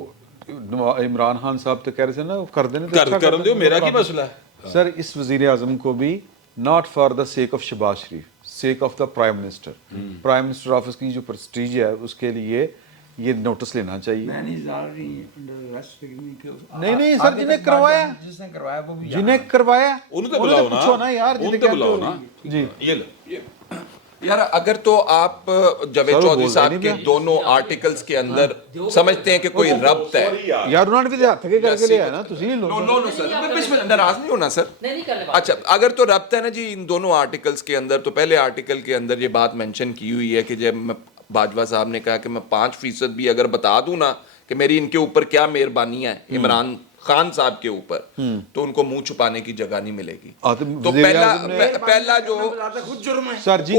عمران خان صاحب تو کہہ رہے تھے نا کر دینے کر دو, میرا کی مسئلہ ہے. سر اس وزیر اعظم کو بھی not for the sake of Shehbaz Sharif, sake of the prime minister, prime minister office کی جو پرسٹیج ہے اس کے لیے یہ نوٹس لینا چاہیے. نہیں سر جنہیں کروایا, جس نے کروایا وہ بھی جنہیں کروایا انہوں تو بلاؤ نا, پوچھو نا یار, انہوں تو بلاؤ نا. جی یہ لو یار اگر تو آپ جاوید چودھری صاحب کے دونوں آرٹیکلز کے اندر سمجھتے ہیں کہ کوئی ربط ہے, یار انہوں نے بھی ہاتھ کے کر کے لیا ہے نا, تسی نہیں لو. نو سر ناراض نہیں ہونا سر. اچھا اگر تو ربط ہے نا جی ان دونوں آرٹیکلز کے اندر, تو پہلے آرٹیکل کے اندر یہ بات مینشن کی ہوئی ہے کہ جب باجوہ صاحب نے کہا کہ میں 5% بھی اگر بتا دوں نا کہ میری ان کے اوپر کیا مہربانی ہے عمران खान साहब के ऊपर, तो उनको मुंह छुपाने की जगह नहीं मिलेगी। तो पहला जो सर जी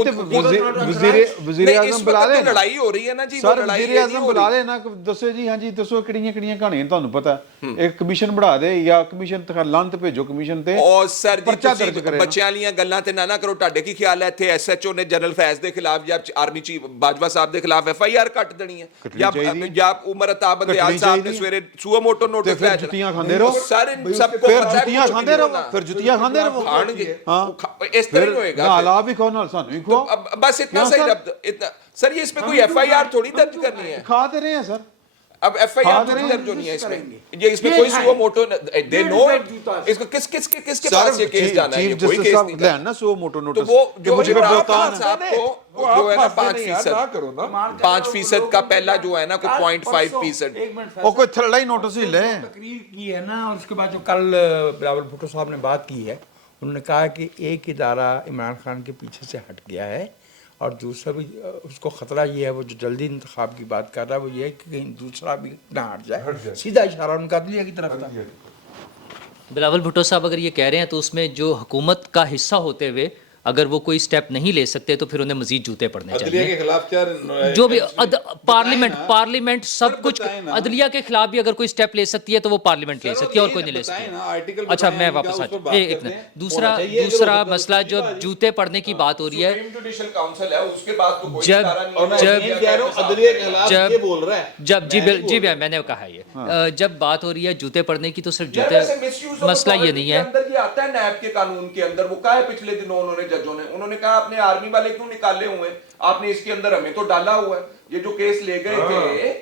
वजीर आजम बुला ले, लड़ाई हो रही है ना जी, सर वजीर आजम बुला ले ना, दसो जी, हाँ जी दसो किहड़ियां किहड़ियां कहानियां तुहानू पता, एक कमीशन बढ़ा दे या कमीशन लांत भेजो कमीशन ते और सर जी पर्चा दर्ज करे। बच्चों वालियां गल्लां ते ना करो। ਤੁਹਾਡੇ ਕੀ ਖਿਆਲ ਹੈ ਇੱਥੇ ਐਸਐਚਓ ਨੇ ਜਨਰਲ ਫੈਜ਼ ਦੇ ਖਿਲਾਫ ਜਾਂ ਆਰਮੀ ਚੀਫ ਬਾਜਵਾ ਸਾਹਿਬ ਦੇ ਖਿਲਾਫ ਐਫਆਈਆਰ ਕੱਟ ਦੇਣੀ ਹੈ, ਜਾਂ ਉਮਰ ਅਤਾਬ ਬੰਦਿਆਲ ਸਾਹਿਬ ਨੇ ਸਵੇਰੇ ਸੂਆ ਮੋਟੋ ਨੋਟਿਸ ਫਿਰ ਜੁੱਤੀਆਂ ਖਾਂਦੇ ਰਹੋ, ਸਾਰੇ ਸਭ ਕੋ ਫਿਰ ਜੁੱਤੀਆਂ ਖਾਂਦੇ ਰਹੋ, ਫਿਰ ਜੁੱਤੀਆਂ ਖਾਂਦੇ ਰਹੋ, ਖਾਣਗੇ। ਹਾਂ ਇਸ ਤਰ੍ਹਾਂ ਹੀ ਹੋਏਗਾ। ਹਾਲਾ ਵੀ ਖਾਓ ਨਾਲ ਸਾਨੂੰ ਵੀ ਖਾਓ, बस इतना सही रब्त, इतना सर ये इसमें कोई एफआईआर थोड़ी दर्ज करनी है। खाते रहे हैं सर, अब एफआईआर थोड़ी दर्ज होनी है इसमें, ये इसमें कोई सुओ मोटो दे नो इसको किसके पास ये केस जाना है, ये कोई केस नहीं लेना ना सो मोटो तो नोटिस वो कि जो मुझे इमरान बता खान साहब को जो है ना 5% का पहला जो है ना कोई 0.5%, वो कोई थल्ला ही नोटिस ही ले। तकरीर की है ना, और उसके बाद जो कल बिलावल भुट्टो साहब ने बात की है, उन्होंने कहा कि एक इदारा इमरान खान के पीछे से हट गया है, और दूसरा भी उसको ख़तरा ये है, वो जो जल्दी इंतखाब की बात कर रहा है, वो ये है कि कहीं दूसरा भी ना हट जाए। सीधा इशारा उनका अदलिया की तरफ था। बिलावल भुट्टो साहब अगर ये कह रहे हैं तो उसमें जो हुकूमत का हिस्सा होते हुए अगर वो कोई स्टेप नहीं ले सकते तो फिर उन्हें मजीद जूते पड़ने चाहिए। के खिलाफ क्या जो भी पार्लियामेंट सब कुछ, अदलिया के खिलाफ भी अगर कोई स्टेप ले सकती है तो वो पार्लियामेंट ले सकती है और कोई नहीं ले सकती। अच्छा मैं वापस आ एक मिनट, दूसरा मसला जो जूते पड़ने की बात हो रही है, जुडिशल काउंसिल है उसके बाद तो कोई जब जी मैंने कहा ये जब बात हो रही है जूते पड़ने की तो सिर्फ जूते, मसला ये नहीं है। अंदर ये आता है नैब के कानून के अंदर, वो कहा है पिछले दिनों उन्होंने कहा आपने आर्मी वाले क्यों निकाले हुए, आपने इसके अंदर हमें तो डाला हुआ है। ये जो केस ले गए थे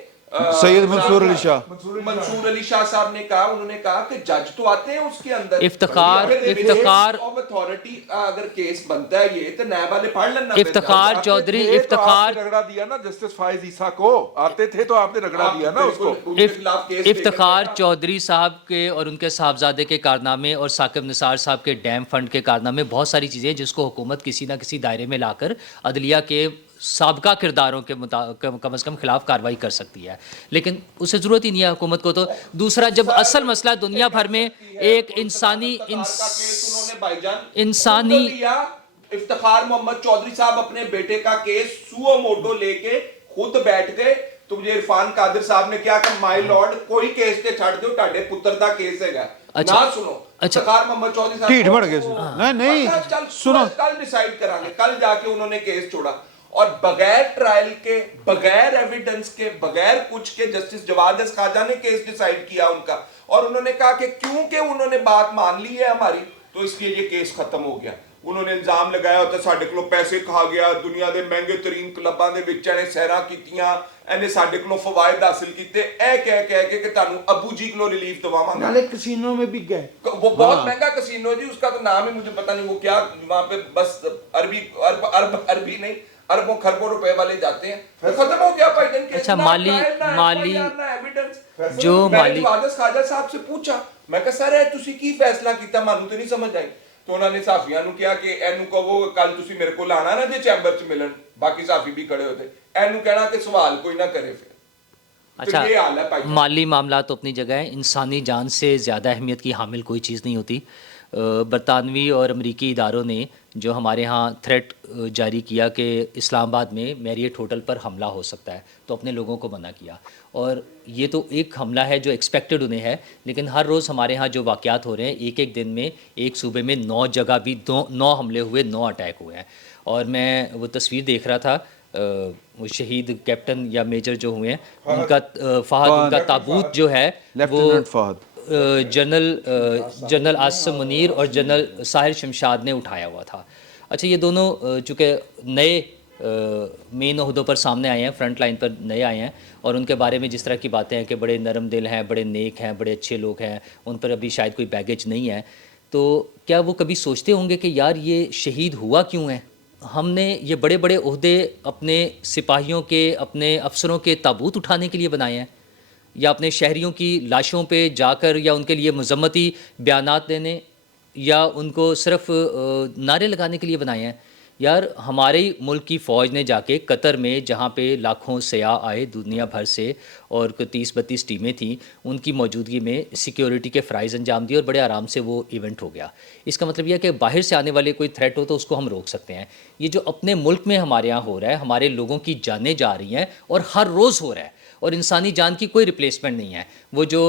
सैयद मंसूर अली शाह साहब ने कहा, उन्होंने कहा कि जज तो आते हैं उसके अंदर, इफ्तिखार अथॉरिटी अगर केस बनता है ये तो नैब वाले पढ़ लेना। इफ्तिखार चौधरी रगड़ा दिया ना जस्टिस फाइज ईसा को, आते थे तो आपने रगड़ा दिया ना उसको। इफ्तिखार चौधरी साहब के और उनके साहबजादे के कारनामे और साकिब निसार साहब के डैम फंड के कारनामे, बहुत सारी चीज़ें जिसको हुकूमत किसी ना किसी दायरे में लाकर अदलिया के साबका किरदारों के कम अज़ कम खिलाफ कार्रवाई कर सकती है, लेकिन उसे ज़रूरत ही नहीं है हुकूमत को। तो दूसरा जब असल मसला दुनिया भर में एक इंसानी इफ्तिखार मोहम्मद चौधरी साहब अपने बेटे का केस सुओ मोटो लेके खुद बैठ गए, तो मुझे इरफान कादिर साहब ने क्या कहा, माय लॉर्ड कोई केस ते छड़ दो, ਤੁਹਾਡੇ पुत्र दा केस हैगा। अच्छा, ना सुनो, इफ्तिखार मोहम्मद चौधरी साहब ढीठ बढ़ गए। नहीं सुनो, कल डिसाइड करांगे, कल जाके उन्होंने केस छोड़ा और बगैर ट्रायल के, बगैर एविडेंस के, बगैर कुछ के जस्टिस जवाद खाजा ने केस डिसाइड किया उनका, और उन्होंने कहा कि क्योंकि उन्होंने बात मान ली है हमारी तो इसलिए ये केस खत्म हो गया। उन्होंने इल्जाम लगाया होता साडे कोलों पैसे खा गया, दुनिया के महंगे तरीन क्लबां दे विच इहने सैरां कीतियां, इहने साडे कोलों फवायद हासिल कीते, ऐ कह के कि तुहानू अबू जी कोलों रिलीफ दवावांगा। नाले कसीनो में भी गए, वो बहुत महंगा कसीनो है जी, उसका तो नाम ही मुझे पता नहीं, वो क्या वहां पे बस अरबी नहीं अरबों खरबों रुपए वाले जाते हैं, खत्म हो गया भाई दिन के। अच्छा माली जो माली खाजा साहब से पूछा, मैं कहा सर तुसी की फैसला कीता, मानू तो नहीं समझ आई। तो उन्होंने साफियां नु कहा कि एनू कहो कल तुसी मेरे को आना ना जे चैंबर च मिलन, बाकी साफी भी खड़े होते, एनू कहना कि सवाल कोई ना करे फिर। अच्छा माली मामला तो अपनी जगह है, इंसानी जान से ज़्यादा अहमियत की हामिल कोई चीज़ नहीं होती। बरतानवी और अमरीकी इदारों ने जो हमारे यहाँ थ्रेट जारी किया कि इस्लामाबाद में मैरियट होटल पर हमला हो सकता है, तो अपने लोगों को मना किया, और ये तो एक हमला है जो एक्सपेक्टेड उन्हें है, लेकिन हर रोज़ हमारे यहाँ जो वाक़यात हो रहे हैं, एक दिन में एक सूबे में 9 जगह भी 9 हमले हुए, 9 अटैक हुए हैं। और मैं वो तस्वीर देख रहा था, वो शहीद कैप्टन या मेजर जो हुए हैं उनका फ़हद, उनका ताबूत जो है वो जनरल आसिम मुनीर और जनरल साहिर शमशाद ने उठाया हुआ था। अच्छा ये दोनों चूँकि नए मेन ओहदों पर सामने आए हैं, फ्रंट लाइन पर नए आए हैं, और उनके बारे में जिस तरह की बातें हैं कि बड़े नरम दिल हैं, बड़े नेक हैं, बड़े अच्छे लोग हैं, उन पर अभी शायद कोई बैगेज नहीं है, तो क्या वो कभी सोचते होंगे कि यार ये शहीद हुआ क्यों है? हमने ये बड़े बड़े ओहदे अपने सिपाहियों के, अपने अफसरों के ताबूत उठाने के लिए बनाए हैं, या अपने शहरियों की लाशों पे जाकर या उनके लिए मजम्मती बयानात देने या उनको सिर्फ नारे लगाने के लिए बनाए हैं? یار ہمارے ملک کی فوج نے جا کے قطر میں جہاں پہ لاکھوں سیاح آئے دنیا بھر سے اور 30-32 ٹیمیں تھیں، ان کی موجودگی میں سیکیورٹی کے فرائض انجام دیے اور بڑے آرام سے وہ ایونٹ ہو گیا. اس کا مطلب یہ ہے کہ باہر سے آنے والے کوئی تھریٹ ہو تو اس کو ہم روک سکتے ہیں. یہ جو اپنے ملک میں ہمارے یہاں ہو رہا ہے، ہمارے لوگوں کی جانیں جا رہی ہیں اور ہر روز ہو رہا ہے، اور انسانی جان کی کوئی ریپلیسمنٹ نہیں ہے. وہ جو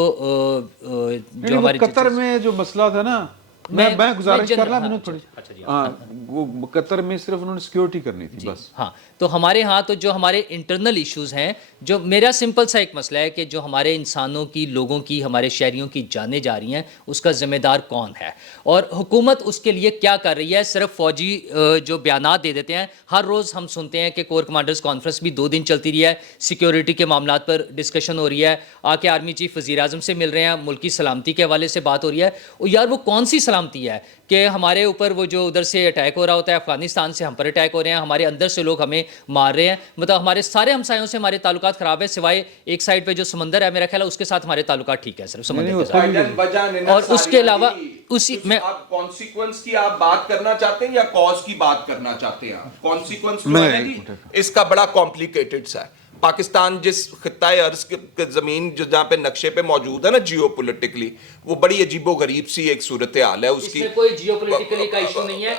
ہمارے قطر میں جو مسئلہ تھا نا، میں گزارش کر رہا ہوں تھوڑی، ہاں وہ قطر میں صرف انہوں نے سیکیورٹی کرنی تھی بس. ہاں تو ہمارے ہاں تو جو ہمارے انٹرنل ایشوز ہیں، جو میرا سمپل سا ایک مسئلہ ہے کہ جو ہمارے انسانوں کی، لوگوں کی، ہمارے شہریوں کی جانیں جا رہی ہیں، اس کا ذمہ دار کون ہے اور حکومت اس کے لیے کیا کر رہی ہے. صرف فوجی جو بیانات دے دیتے ہیں. ہر روز ہم سنتے ہیں کہ کور کمانڈرز کانفرنس بھی 2 دن چلتی رہی ہے، سیکیورٹی کے معاملات پر ڈسکشن ہو رہی ہے، آ کے آرمی چیف وزیر اعظم سے مل رہے ہیں، ملکی سلامتی کے حوالے سے بات ہو رہی ہے. یار وہ کون سی سلامتی ہے کہ ہمارے اوپر وہ جو ادھر سے اٹیک ہو رہا ہوتا ہے، افغانستان سے ہم پر اٹیک ہو رہے ہیں، ہمارے اندر سے لوگ ہمیں مار رہے ہیں. مطلب ہمارے سارے ہمسایوں سے ہمارے تعلقات خراب ہیں، سوائے ایک سائڈ پہ جو سمندر ہے، میرا خیال ہے اس کے ساتھ ہمارے تعلقات ٹھیک ہے، صرف سمندر کے ساتھ. اور اس کے علاوہ اسی میں آپ کانسیکوینس کی آپ بات کرنا چاہتے ہیں یا کاز کی بات کرنا چاہتے ہیں؟ کانسیکوینس جو ہے جی اس کا بڑا کمپلیکیٹڈ سا ہے. پاکستان جس خطۂ ارض کی زمین جہاں پہ نقشے پہ موجود ہے نا جیو پولیٹیکلی، وہ بڑی عجیب و غریب سی ایک صورتحال ہے. اس کی کوئی جیو پولیٹیکلی کا ایشو نہیں ہے.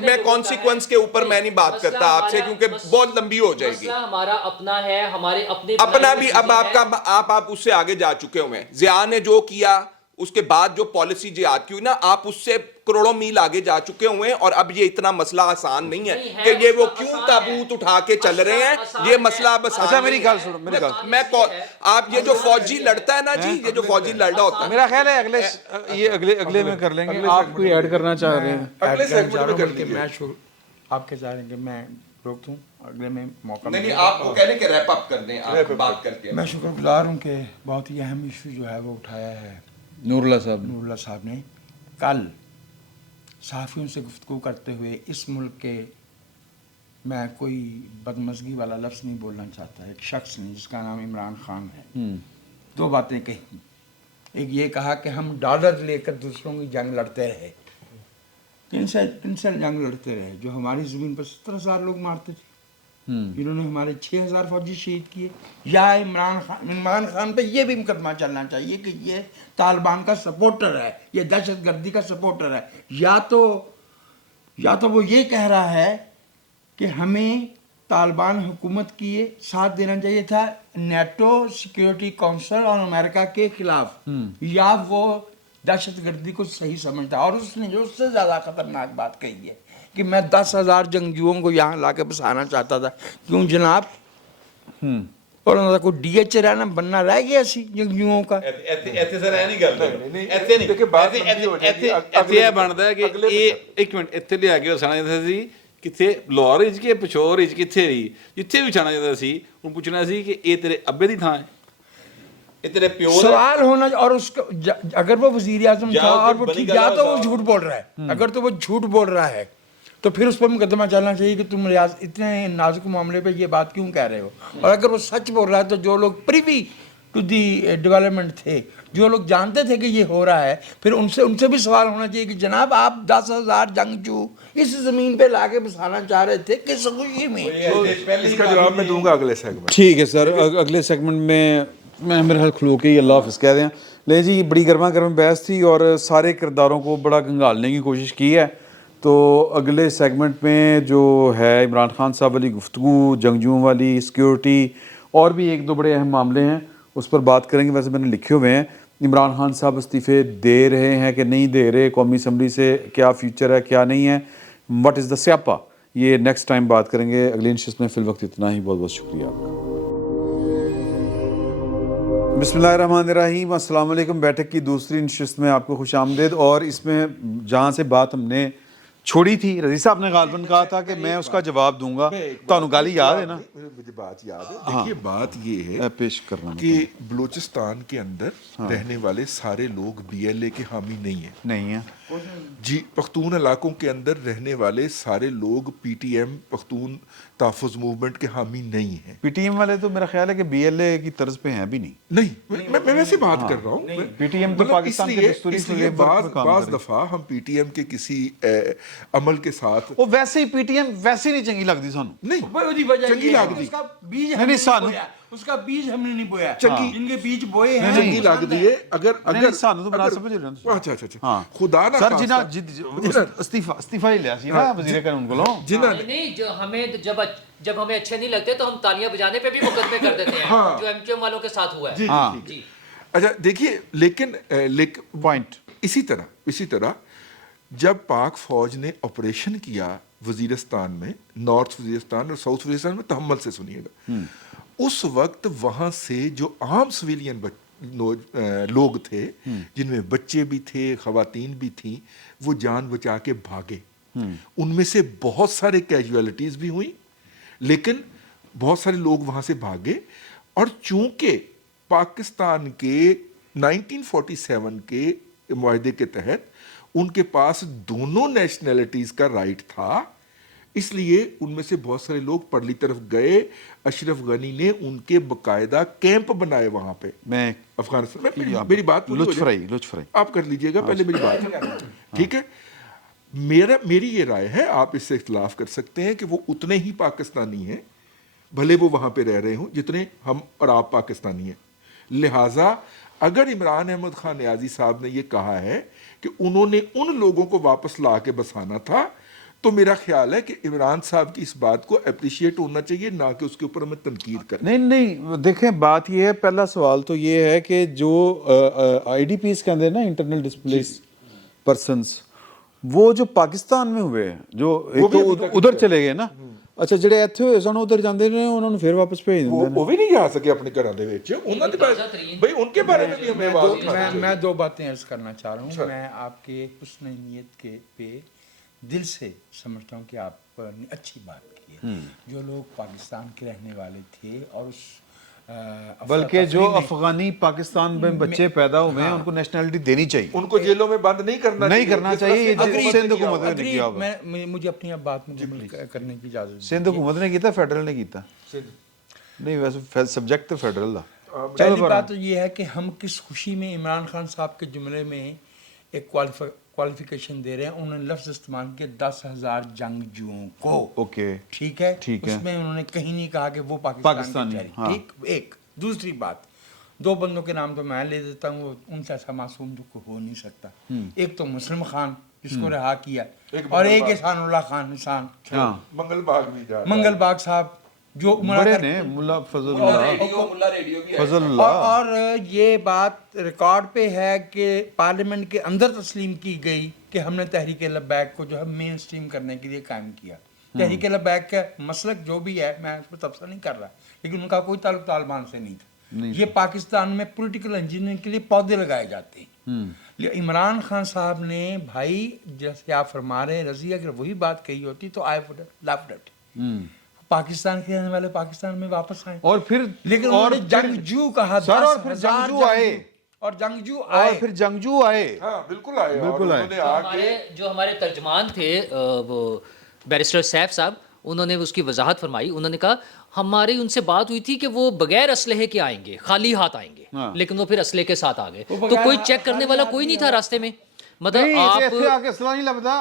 میں کانسیکوینس کے اوپر میں نہیں بات کرتا آپ سے کیونکہ بہت لمبی ہو جائے گی. ہمارا اپنا ہے، ہمارے اپنے اپنا بھی اب آپ اس سے آگے جا چکے ہوئے ہیں. ضیاء نے جو کیا اس کے بعد جو پالیسی جہاد کی ہوئی نا، آپ اس سے کروڑوں میل آگے جا چکے ہوئے ہیں. اور اب یہ اتنا مسئلہ آسان نہیں ہے کہ یہ وہ کیوں تابوت اٹھا کے چل رہے ہیں. یہ مسئلہ اب اچھا میری گل سنو، میری گل میں آپ یہ جو فوجی لڑتا ہے نا جی، یہ جو فوجی لڑ رہا ہوتا ہے، میرا خیال ہے اگلے میں کر لیں گے. آپ کوئی ایڈ کرنا چاہ رہے ہیں؟ اگلے سیگمنٹ میں کر لیں گے. میں آپ کے چاہ رہے ہیں کہ میں روک دوں، اگلے میں موقع نہیں آپ کو کہنے کہ ریپ اپ کر دیں آپ بات کر کے. میں شکر گزار ہوں کہ بہت ہی اہم ایشو جو ہے وہ اٹھایا ہے نور اللہ صاحب نے. کل صحافیوں سے گفتگو کرتے ہوئے اس ملک کے، میں کوئی بدمزگی والا لفظ نہیں بولنا چاہتا، ایک شخص نے جس کا نام عمران خان ہے، 2 باتیں کہیں. ایک یہ کہا کہ ہم ڈالر لے کر دوسروں کی جنگ لڑتے رہے. کن سے جنگ لڑتے رہے؟ جو ہماری زمین پر 70,000 لوگ مارتے تھے، جنہوں نے ہمارے 6,000 فوجی شہید کیے. یا عمران خان پہ یہ بھی مقدمہ چلنا چاہیے کہ یہ طالبان کا سپورٹر ہے، یہ دہشت گردی کا سپورٹر ہے. یا تو وہ یہ کہہ رہا ہے کہ ہمیں طالبان حکومت کی ساتھ دینا چاہیے تھا نیٹو سیکیورٹی کونسل اور امریکہ کے خلاف، یا وہ دہشت گردی کو صحیح سمجھتا. اور اس نے جو اس سے زیادہ خطرناک بات کہی ہے کہ میں 10,000 جنگجوؤں کو یہاں لا کے بسانا چاہتا تھا. کیوں جناب؟ اور انہوں نے کوئی ڈی ایچ رہنا بننا رہ گیا سی جنگجوؤں کا. ایتھے سر ہے نہیں گل ایتھے نہیں ایتھے یہ بنتا ہے کہ ایک منٹ ایتھے لے کے بسانا چاہتا سی کتنے لاہور وچ کے پشور وچ کتنے رہی جتھے بھی بچانا چاہتا سی ہوں پوچھنا سی کہ یہ تیرے ابے دی تھان ہے، یہ تیرے پیو سوال ہونا. اور اس کا اگر وہ وزیر اعظم تھا اور وہ ٹھیک، یا تو وہ جھوٹ بول رہا ہے. اگر تو وہ جھوٹ بول رہا ہے تو پھر اس پر مقدمہ چلنا چاہیے کہ تم اتنے نازک معاملے پہ یہ بات کیوں کہہ رہے ہو. اور اگر وہ سچ بول رہا ہے تو جو لوگ پریوی ٹو دی ڈیولپمنٹ تھے، جو لوگ جانتے تھے کہ یہ ہو رہا ہے، پھر ان سے بھی سوال ہونا چاہیے کہ جناب آپ 10,000 جنگجو اس زمین پہ لا کے بسانا چاہ رہے تھے کس خوشی میں؟ اس کا جواب میں دوں گا اگلے سیگمنٹ. ٹھیک ہے سر، اگلے سیگمنٹ میں میرے حال کھلو کے اللہ حافظ کہہ دیں. لے جی، بڑی گرما گرم بحث تھی اور سارے کرداروں کو بڑا گنگالنے کی کوشش کی ہے. تو اگلے سیگمنٹ میں جو ہے عمران خان صاحب والی گفتگو، جنگجوؤں والی، سیکیورٹی اور بھی 1-2 بڑے اہم معاملے ہیں، اس پر بات کریں گے. ویسے میں نے لکھے ہوئے ہیں عمران خان صاحب استعفے دے رہے ہیں کہ نہیں دے رہے، قومی اسمبلی سے کیا فیوچر ہے کیا نہیں ہے، واٹ از دا سیاپا. یہ نیکسٹ ٹائم بات کریں گے اگلی نشست میں. فی الوقت اتنا ہی، بہت بہت شکریہ آپ کا. بسم اللہ الرحمن الرحیم. السلام علیکم. بیٹھک کی دوسری نشست میں آپ کو خوش آمدید. اور اس میں جہاں سے بات ہم نے چھوڑی تھی، رضی صاحب نے غالباً کہا تھا کہ میں اس کا جواب دوں گا. تانوں گالی یاد ہے نا؟ مجھے بات یاد ہے. دیکھیے بات یہ ہے پیش کرنا کہ بلوچستان کے اندر رہنے والے سارے لوگ BLA کے حامی نہیں ہیں. جی پختون علاقوں کے اندر رہنے والے سارے لوگ PTM پختون तहफ़्फ़ुज़ मूवमेंट के हामी नहीं हैं। पीटीएम वाले तो मेरा ख्याल है कि बीएलए की तर्ज पे हैं भी नहीं। नहीं, मैं वैसे बात कर रहा हूँ। PTM तो पाकिस्तान के दस्तूरी इसलिए फ्रेमवर्क में काम बाज़ कर रही है। दफ़ा हम पीटीएम के किसी अमल के साथ ਉਹ ਵੈਸੇ ਹੀ ਪੀਟੀਐਮ वैसे नहीं चंगी लगती ਸਾਨੂੰ। नहीं उसकी वजह चंगी ये है लागदी। कि उसका बीज नहीं, हमने नहीं सानू- बोया, उसका बीज हमने नहीं बोया, चंगी- जिनके बीज बोए हैं चंगी वो लगती है अगर नहीं, अगर ਸਾਨੂੰ ਤਾਂ ਬਣਾ अगर- समझ रहे हो अच्छा अच्छा अच्छा हाँ खुदा ना सर जिना खास्ता- इस्तीफा ही लिया सी ना वजीर कानून कोलों। जिन्हों हाँ, नहीं जो हमें जब हमें अच्छे नहीं लगते तो हम तालियां बजाने पे भी मुकदमे कर देते हैं, हाँ। जो एमक्यूएम वालों के साथ हुआ है। जी, हाँ। जी अच्छा देखिए लेकिन पॉइंट इसी तरह जब पाक फौज ने ऑपरेशन किया वजीरिस्तान में, नॉर्थ वजीरिस्तान और साउथ वजीरिस्तान में, तहम्मुल से सुनिएगा, उस वक्त वहाँ से जो आम सिविलियन लोग थे जिनमें बच्चे भी थे, खवातीन भी थी, वो जान बचा के भागे। उनमें से बहुत सारे कैजुअलिटीज़ भी हुई, लेकिन बहुत सारे लोग वहाँ से भागे। और चूंकि पाकिस्तान के 1947 के मुआहदे के तहत उनके पास दोनों नेशनैलिटीज़ का राइट था, इसलिए उनमें से बहुत सारे लोग परली तरफ गए। अशरफ गनी ने उनके बकायदा कैंप बनाए वहाँ पे मैं अफगानिस्तान। मेरी बात पूरी हो जाए। लुत्फ फ्राई आप कर लीजिएगा, पहले मेरी बात, ठीक है। मेरी ये राय है, आप इससे इख्तलाफ कर सकते हैं कि वो उतने ही पाकिस्तानी हैं, भले वो वहाँ पे रह रहे हों, जितने हम और आप पाकिस्तानी हैं। लिहाजा अगर इमरान अहमद खान नियाज़ी साहब ने ये कहा है कि उन्होंने उन लोगों को वापस ला के बसाना था, तो मेरा ख्याल है कि इमरान साहब की इस बात को अप्रिशिएट होना चाहिए, ना कि उसके ऊपर हमें तनकीद करें। नहीं देखें, बात ये है, पहला सवाल तो ये है कि जो आईडीपीज कहते हैं ना, इंटरनल डिस्प्लेस पर्सनस, वो जो पाकिस्तान में हुए हैं, जो एक तो उधर चले गए ना, अच्छा ਜਿਹੜੇ ਇੱਥੇ ਹੋਏ ਸਨ ਉਧਰ ਜਾਂਦੇ ਨੇ, ਉਹਨਾਂ ਨੂੰ ਫਿਰ ਵਾਪਸ ਭੇਜ ਦਿੰਦੇ ਨੇ। वो भी नहीं जा सके अपने घरों ਦੇ ਵਿੱਚ, ਉਹਨਾਂ ਦੇ पास भाई उनके बारे में भी हमें आवाज़ उठानी मैं दो बातें अर्ज करना चाह रहा हूँ। मैं आपके हुस्न नीयत के पे दिल से समझता हूँ कि आपने अच्छी बात की है। जो लोग पाकिस्तान के रहने वाले थे और उस बल्कि जो अफगानी पाकिस्तान में बच्चे पैदा हुए हैं उनको नेशनैलिटी देनी चाहिए, उनको जेलों में बंद नहीं करना चाहिए। सिंध हुकूमत ने अग्री, किया होगा। मुझे अपनी अब बात मुकम्मल करने की इजाज़त दीजिए। सिंध हुकूमत ने किया, फेडरल ने किया नहीं, वैसे सब्जेक्ट तो फेडरल था। पहली बात तो ये है कि हम किस खुशी में इमरान खान साहब के जुमले में एक क्वालिफिकेशन दे रहे हैं। उन्होंने लफ्ज़ इस्तेमाल किया 10,000 जंगजुओं को। ओके, ठीक है, ठीक है। उसमें उन्होंने कहीं नहीं कहा कि वो पाकिस्तानी, पाकिस्तानी। हाँ। ठीक, एक दूसरी बात, दो बंदों के नाम तो मैं ले देता हूँ, उनसे ऐसा मासूम जो कोई हो नहीं सकता। एक तो मुस्लिम खान जिसको रिहा किया, और एक एहसानुल्लाह खान निशान मंगल बाग भी जा मंगल बाग साहब जो बड़े ने, मुल्ला फजलुल्लाह। और ये बात रिकॉर्ड पे है कि पार्लियामेंट के अंदर तस्लीम की गई कि हमने तहरीक लब्बैक को जो है मेन स्ट्रीम करने के लिए कायम किया। तहरीक लब्बैक का मसलक जो भी है, मैं उस पर तबसरा नहीं कर रहा, लेकिन उनका कोई ताल्लुक तालिबान से नहीं था। ये पाकिस्तान में पॉलिटिकल इंजीनियरिंग के लिए पौधे लगाए जाते हैं। इमरान खान साहब ने, भाई जैसे आप फरमा रहे हैं रजी, अगर वही बात कही होती तो I would have loved it. Pakistan के रहने वाले पाकिस्तान में वापस आए, और फिर लेकिन उन्होंने जंगजू कहा सर, और फिर जंगजू आए, और जंगजू आए, और फिर जंगजू आए। हाँ बिल्कुल आए, बिल्कुल आए। उन्होंने आके जो हमारे तर्जमान थे वो बैरिस्टर सैफ साहब, उन्होंने उसकी वजाहत फरमाई। उन्होंने कहा हमारी उनसे बात हुई थी कि वो बगैर असलहे के आएंगे, खाली हाथ आएंगे, लेकिन वो फिर असलहे के साथ आ गए। तो कोई चेक करने वाला कोई नहीं था रास्ते में, मतलब आप आके असला नहीं लगता।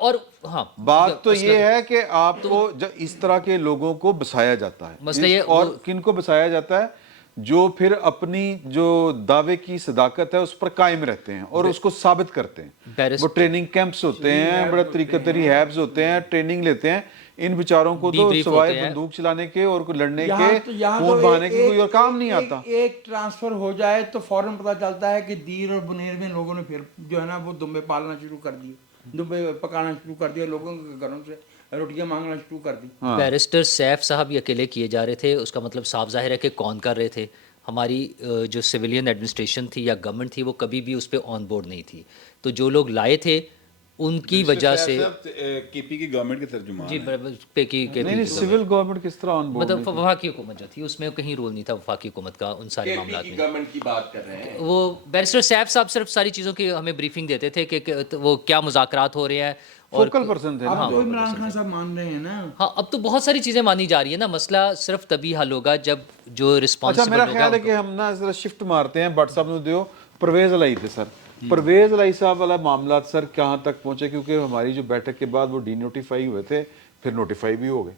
और हाँ, बात तो ये है कि आपको जब इस तरह के लोगों को बसाया जाता है, मसला ये और किन को बसाया जाता है, जो फिर अपनी जो दावे की सदाकत है उस पर कायम रहते हैं और उसको साबित करते हैं। वो ट्रेनिंग कैंप्स होते हैं, बड़ा तरीक़त रिहैब्स होते हैं, ट्रेनिंग लेते हैं। इन बेचारों को तो सवाए बंदूक चलाने के और लड़ने के, खून बहाने के कोई और काम नहीं आता। एक ट्रांसफर हो जाए तो फौरन पता चलता है कि दीर और बुनेर में लोगों ने फिर जो है ना वो दुम्बे पालना शुरू कर दिए, दुम्बे पकाना शुरू कर दिया, लोगों के घरों से रोटियां मांगना शुरू कर दी। बैरिस्टर सैफ साहब ये अकेले किए जा रहे थे, उसका मतलब साफ जाहिर है कि कौन कर रहे थे। हमारी जो सिविलियन एडमिनिस्ट्रेशन थी या गवर्नमेंट थी वो कभी भी उस पर ऑन बोर्ड नहीं थी। तो जो लोग लाए थे ان کی وجہ سے کے پی کی گورنمنٹ کے ترجمان جی پے کی نہیں سول گورنمنٹ کس طرح آن بورڈ مطلب وفاقی حکومت جو تھی اس میں کہیں رول نہیں تھا وفاقی حکومت کا ان سارے معاملات میں. گورنمنٹ کی بات کر رہے ہیں. وہ بیرسٹر سیف صاحب صرف ساری چیزوں کی ہمیں بریفنگ دیتے تھے کہ وہ کیا مذاکرات ہو رہے ہیں اور فوکل پرسن تھے. اب تو عمران خان صاحب مان رہے ہیں نا. ہاں اب تو بہت ساری چیزیں مانی جا رہی ہیں نا. مسئلہ صرف تبھی حل ہوگا جب جو اچھا رسپانسبل میرا ہوگا. خیال ہے کہ ہم نا ذرا شفٹ مارتے ہیں. بٹ صاحب نے دیو پرویز علائی تھے سر. پرویز علائی صاحب والا معاملات سر کہاں تک پہنچے؟ کیونکہ ہماری جو بیٹھک کے بعد وہ ڈی نوٹیفائی ہوئے تھے پھر نوٹیفائی بھی ہو گئے.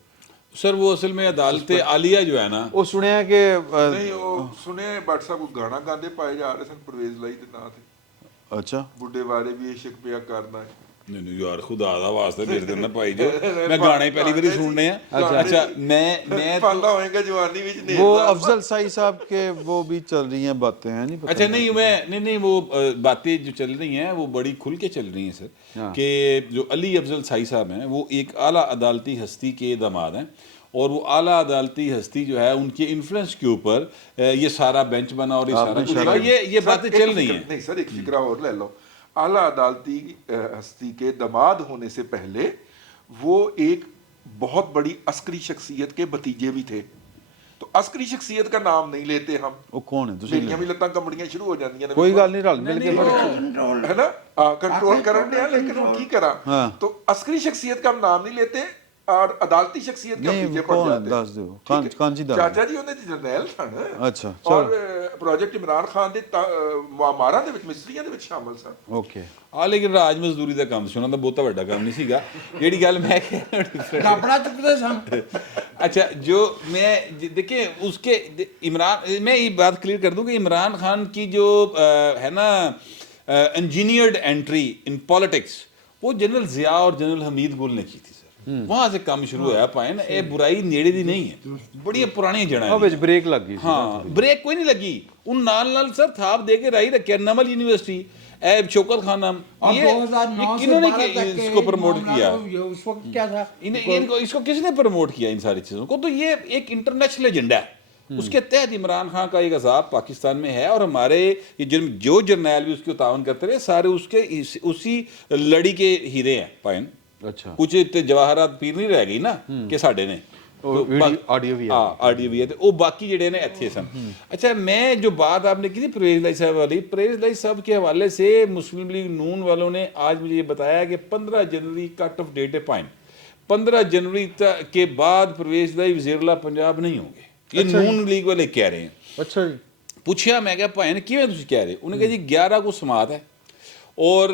سر وہ اصل میں عدالت عالیہ جو ہے نا وہ سنیا کہ نہیں وہ سنے بٹ صاحب کو گانا گاندے پائے جا رہے سن پرویز لائی دے نا تھے. اچھا بڈھے والے بھی عشق پیا کرنا ہے. نہیں یار خدا دا واسطے میرے دن پائی جو میں گانے پہلی باری سننے ہیں. اچھا میں پالا ہوئے گا جوانی وچ نہیں. وہ افضل سائی صاحب کے وہ بھی چل رہی ہیں باتیں ہیں. نہیں اچھا نہیں وہ باتیں جو چل رہی ہیں وہ بڑی کھل کے چل رہی ہیں سر کہ جو علی افضل سائی صاحب ہیں وہ ایک اعلیٰ عدالتی ہستی کے داماد ہیں اور وہ اعلیٰ عدالتی ہستی جو ہے ان کے انفلوئنس کے اوپر یہ سارا بینچ بنا اور یہ سارا یہ باتیں چل رہی ہیں. نہیں سر ایک فکرہ اور لے لو. اعلیٰ عدالتی ہستی کے داماد ہونے سے پہلے وہ ایک بہت بڑی عسکری شخصیت کے بھتیجے بھی تھے. تو عسکری شخصیت کا نام نہیں لیتے ہم. وہ کون ہے؟ میریاں بھی لتاں کمڑیاں شروع ہو جاندیاں نے. کوئی گل نہیں رل مل کے ہے نا کنٹرول کرن دیا لیکن وہ کی کرا. تو عسکری شخصیت کا ہم نام نہیں لیتے اور عدالتی شخصیت کے پیچھے پڑ جاتے ہیں. دس دیو کان جی چاچا جی انہیں جرنیل سن. اچھا اور پروجیکٹ عمران خان دے معاملات دے وچ مستریاں دے وچ شامل سن. اوکے ہاں لیکن راج مزدوری دا کام سنا تو بہت بڑا کام نہیں سیگا. جیڑی گل میں کپڑا چکتے سن. اچھا جو میں دیکھیں اس کے عمران میں یہ بات کلیئر کر دوں کہ عمران خان کی جو ہے نا انجینئرڈ انٹری ان پالیٹکس وہ جنرل ضیاء اور جنرل حمید گل نے کی تھی. وہاں سے کام شروع ہوا پائے نا. یہ برائی نیڑے دی نہیں ہے. بڑی پرانی جڑاں وچ بریک لگ گئی. ہاں بریک کوئی نہیں لگی. ان نال سر تھاپ دے کے رائی رکھے نمل یونیورسٹی شوکت خان اور 2009 سے 12 تک اس کو پروموٹ کیا. اس وقت کیا تھا اس کو کس نے پروموٹ کیا ان ساری چیزوں کو؟ تو یہ ایک انٹرنیشنل ایجنڈا ہے. اس کے تحت عمران خان کا ایک عذاب پاکستان میں ہے اور ہمارے جو جرنیل بھی اس کو تعاون کرتے رہے سارے اس کے اسی لڑی کے ہیرے ہیں پائن. اچھا کچھ جواہرات پیر نہیں رہ گئی نا کہ ساڈے نے آڈیو بھی آڈیو بھی ہے وہ باقی جڑے نے ایتھے سن. اچھا میں جو بات آپ نے کی تھی پرویز لائی صاحب والی، پرویز لائی صاحب کے حوالے سے مسلم لیگ نون والوں نے آج مجھے یہ بتایا کہ 15 جنوری کٹ آف ڈیٹ ہے پائن. 15 جنوری کے بعد پرویز لائی وزیر اللہ پنجاب نہیں ہوں گے. یہ نون لیگ والے کہہ رہے ہیں. اچھا جی پوچھا میں کہا پائن کیوں تسی کہہ رہے؟ انہوں نے کہا جی 11 کو سماعت ہے اور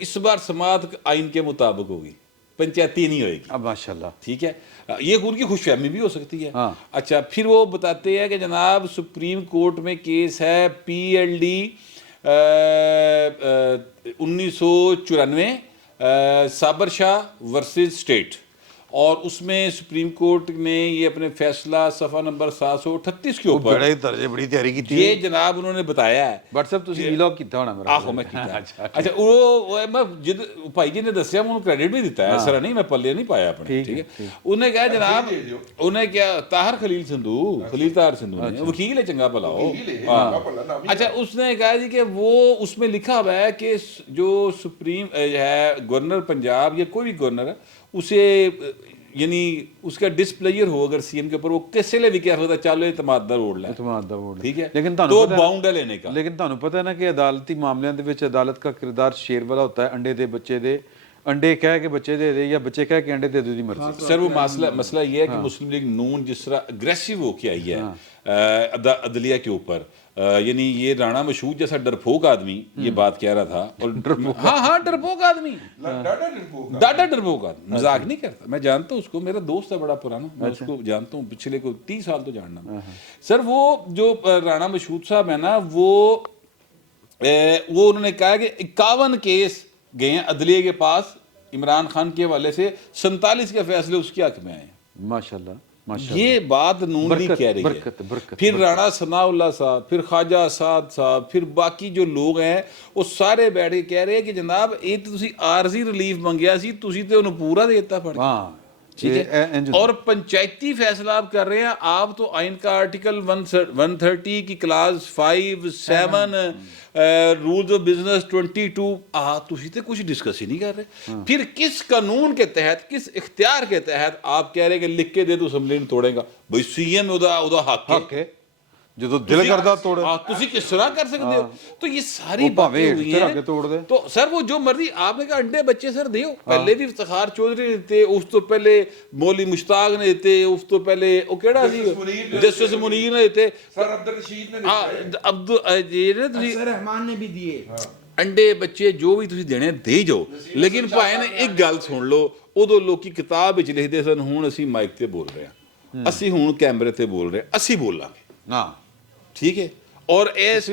اس بار سماعت آئین کے مطابق ہوگی، پنچایتی نہیں ہوئے گی. اب ماشاءاللہ ٹھیک ہے یہ ان کی خوش فہمی بھی ہو سکتی ہے. اچھا پھر وہ بتاتے ہیں کہ جناب سپریم کورٹ میں کیس ہے PLD 1994 صابر شاہ ورسز اسٹیٹ اور اس میں سپریم کورٹ نے یہ اپنے فیصلہ صفحہ نمبر 738 کے اوپر بڑے درجے بڑی تیاری کی تھی یہ جناب انہوں نے بتایا ہے. بٹ صاحب تسی ویلاگ کیتا ہونا میرا. آہو میں کیتا. اچھا وہ میں بھائی جی نے دسیا میں انہوں کریڈٹ بھی دیتا ہے ایسا نہیں میں پلے نہیں پایا اپنے. ٹھیک ہے انہوں نے کہا جناب انہیں کیا طاہر خلیل سندھو خلیل طاہر سندھو نے وکیل ہے چنگا بھلا ہو. اچھا اس نے کہا جی کہ وہ اس میں لکھا ہوا ہے کہ جو سپریم ہے گورنر پنجاب یا کوئی بھی گورنر ہے اسے یعنی اس کا ڈسپلیئر ہو اگر سی ایم کے اوپر وہ کیسے لے بھی کیا ہوتا چالو اعتماد دا روڈ لے ٹھیک ہے لیکن تو باؤنڈ ہے لینے کا. لیکن تانوں پتہ ہے نا کہ عدالتی معاملیاں دے وچ عدالت کا کردار شیر والا ہوتا ہے. انڈے دے بچے دے انڈے کہہ کے بچے دے دے یا بچے کہہ کے انڈے دے دو دی مرضی. سر وہ مسئلہ یہ ہے کہ مسلم لیگ نون جس طرح اگریسو ہو کے آئی ہے عدلیہ کے اوپر یعنی یہ رانا مشہور جیسا ڈرپوک آدمی یہ بات کہہ رہا تھا. اور ہاں ڈرپوک آدمی ڈاڈا ڈرپوک آدمی مذاق نہیں کرتا. میں جانتا ہوں اس کو میرا دوست ہے بڑا پرانا میں اس کو جانتا ہوں پچھلے کو 30 سال تو جاننا. سر وہ جو رانا مشہور صاحب ہے نا وہ انہوں نے کہا کہ 51 کیس گئے ہیں عدلیہ کے پاس عمران خان کے حوالے سے 47 کے فیصلے اس کے حق میں آئے ہیں. ماشاءاللہ یہ بات نون لیگ کہہ رہی ہے. پھر رانا ثناء اللہ صاحب پھر خواجہ اساد صاحب پھر باقی جو لوگ ہیں وہ سارے بیٹھ کے کہہ رہے ہیں کہ جناب یہ تو تسی عارضی ریلیف منگیا سی تسی تے انہوں پورا دیتا پڑ. ٹھیک ہے. اور پنچایتی فیصلہ آپ کر رہے ہیں, آپ تو آئین کا آرٹیکل 130 کی کلاس 5 7 رولز آف بزنس 22 تسی تے کچھ ڈسکس ہی نہیں کر رہے. پھر کس قانون کے تحت, کس اختیار کے تحت آپ کہہ رہے کہ لکھ کے دے دو اسمبلی نے توڑے گا؟ بھائی سی ایم دا حق ہے جو دل کردا توڑے. تسی کس طرح کر سکتے ہو؟ تو یہ ساری باتیں ہوئی ہیں. تو سر وہ جو مرضی آپ نے کہا انڈے بچے سر دیو, پہلے بھی افتخار چودھری نے دیتے, اس تو پہلے مولوی مشتاق نے دیتے, اس تو پہلے وہ کیڑا سی جسٹس منیر نے دیتے, سر عبد الرشید نے رحمان نے بھی دیے. انڈے بچے جو بھی تسی دینے دے جاؤ. لیکن بھائی نے ایک گل سن لو, ادو لوکی کتاب وچ لکھدے سن ہن اسی مائک تے بول رہے ہیں, اسی ہن کیمرے تے بول رہے ہیں, اسی بولاں گے. ہاں ٹھیک ہے. اور اس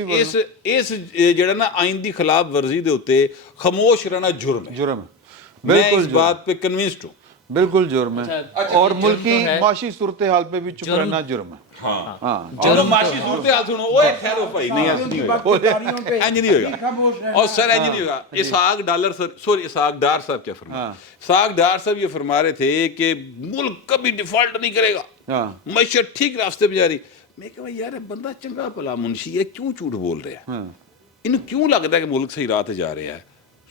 جڑا نا آئین دی خلاف ورزی دے ہوتے خاموش رہنا جرم ہے. جرم ہے, میں اس بات پہ کنونسڈ ہوں. بالکل جرم ہے. اور ملکی معاشی صورتحال پہ بھی چپ رہنا جرم ہے. چلو معاشی صورتحال سنو, اوے خیر ہو بھائی, نہیں ایسے نہیں ہوگا. اور سر ایسے نہیں ہوگا. اسحاق ڈار صاحب کیا فرما, اسحاق ڈار صاحب یہ فرما رہے تھے کہ ملک کبھی ڈیفالٹ نہیں کرے گا, معیشت ٹھیک راستے پہ جا رہی. میں کہا یار بندہ چنگا بھلا منشی ہے, کیوں جھوٹ بول رہے ہیں؟ انہوں کیوں لگتا ہے کہ ملک صحیح راہ تے جا رہے ہیں؟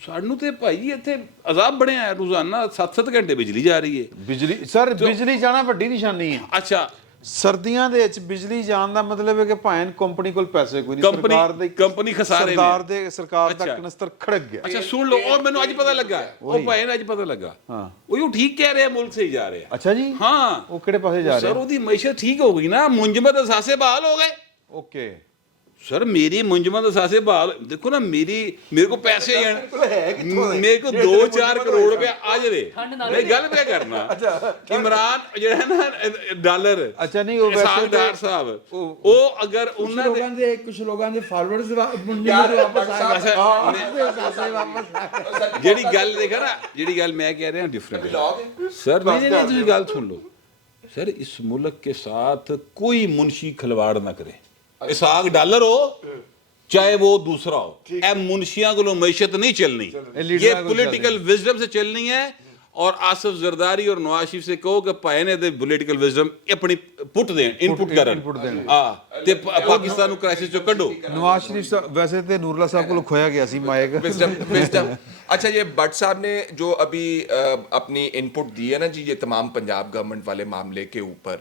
سانوں تے بھائی اتنے عذاب بڑے ہیں, روزانہ 7-7 گھنٹے بجلی جا رہی ہے. بجلی سر بجلی جانا وڈی نشانی ہے. اچھا سردیاں دے وچ بجلی جان دا مطلب ہے کہ بھائن کمپنی کول پیسے کوئی نہیں, کمپنی خسارے میں, سرکار دا کنستر کھڑک گیا. اچھا سن لو, اور مینوں اج پتہ لگا, او بھائی نے اج پتہ لگا, وہ ٹھیک کہہ رہے ہیں ملک صحیح جا رہے ہیں. اچھا جی, ہاں وہ کہڑے پاسے جا رہے ہیں؟ سر وہ دی معیشت ٹھیک ہو گئی نا, منجمد اثاثے بحال ہو گئے. اوکے سر میری منجمد اثاثے بحال, دیکھو نا میرے کو پیسے میرے کو 2-4 کروڑ روپے آج رہے, میں گل پہ کرنا عمران جو ہے نا ڈالر. اچھا نہیں وہ اسحاق ڈار صاحب وہ اگر انہوں نے کچھ لوگوں نے فالوورز جیڑی گل دیکھا نا, جیڑی گل میں کہہ رہا ہوں ڈفرینٹ ہے سر. نہیں تسی گل سن لو سر, اس ملک کے ساتھ کوئی منشی کھلواڑ نہ کرے. اسحاق ڈالر ہو چاہے وہ دوسرا ہو, اے منشیاں کو معیشت نہیں چلنی, یہ پولیٹیکل وزڈم سے چلنی ہے. اور آصف زرداری اور نواز شریف سے کہو کہ پائے نے دے پولیٹیکل وزڈم اپنی پٹ دیں, ان پٹ کرن, تے پاکستان کو کرائسس چو کڈو. نواز شریف ویسے تے نور اللہ صاحب کو کھویا گیا سی مائک وزڈم. اچھا یہ بٹ صاحب نے جو ابھی اپنی ان پٹ دی ہے نا جی, یہ تمام پنجاب گورنمنٹ والے معاملے کے اوپر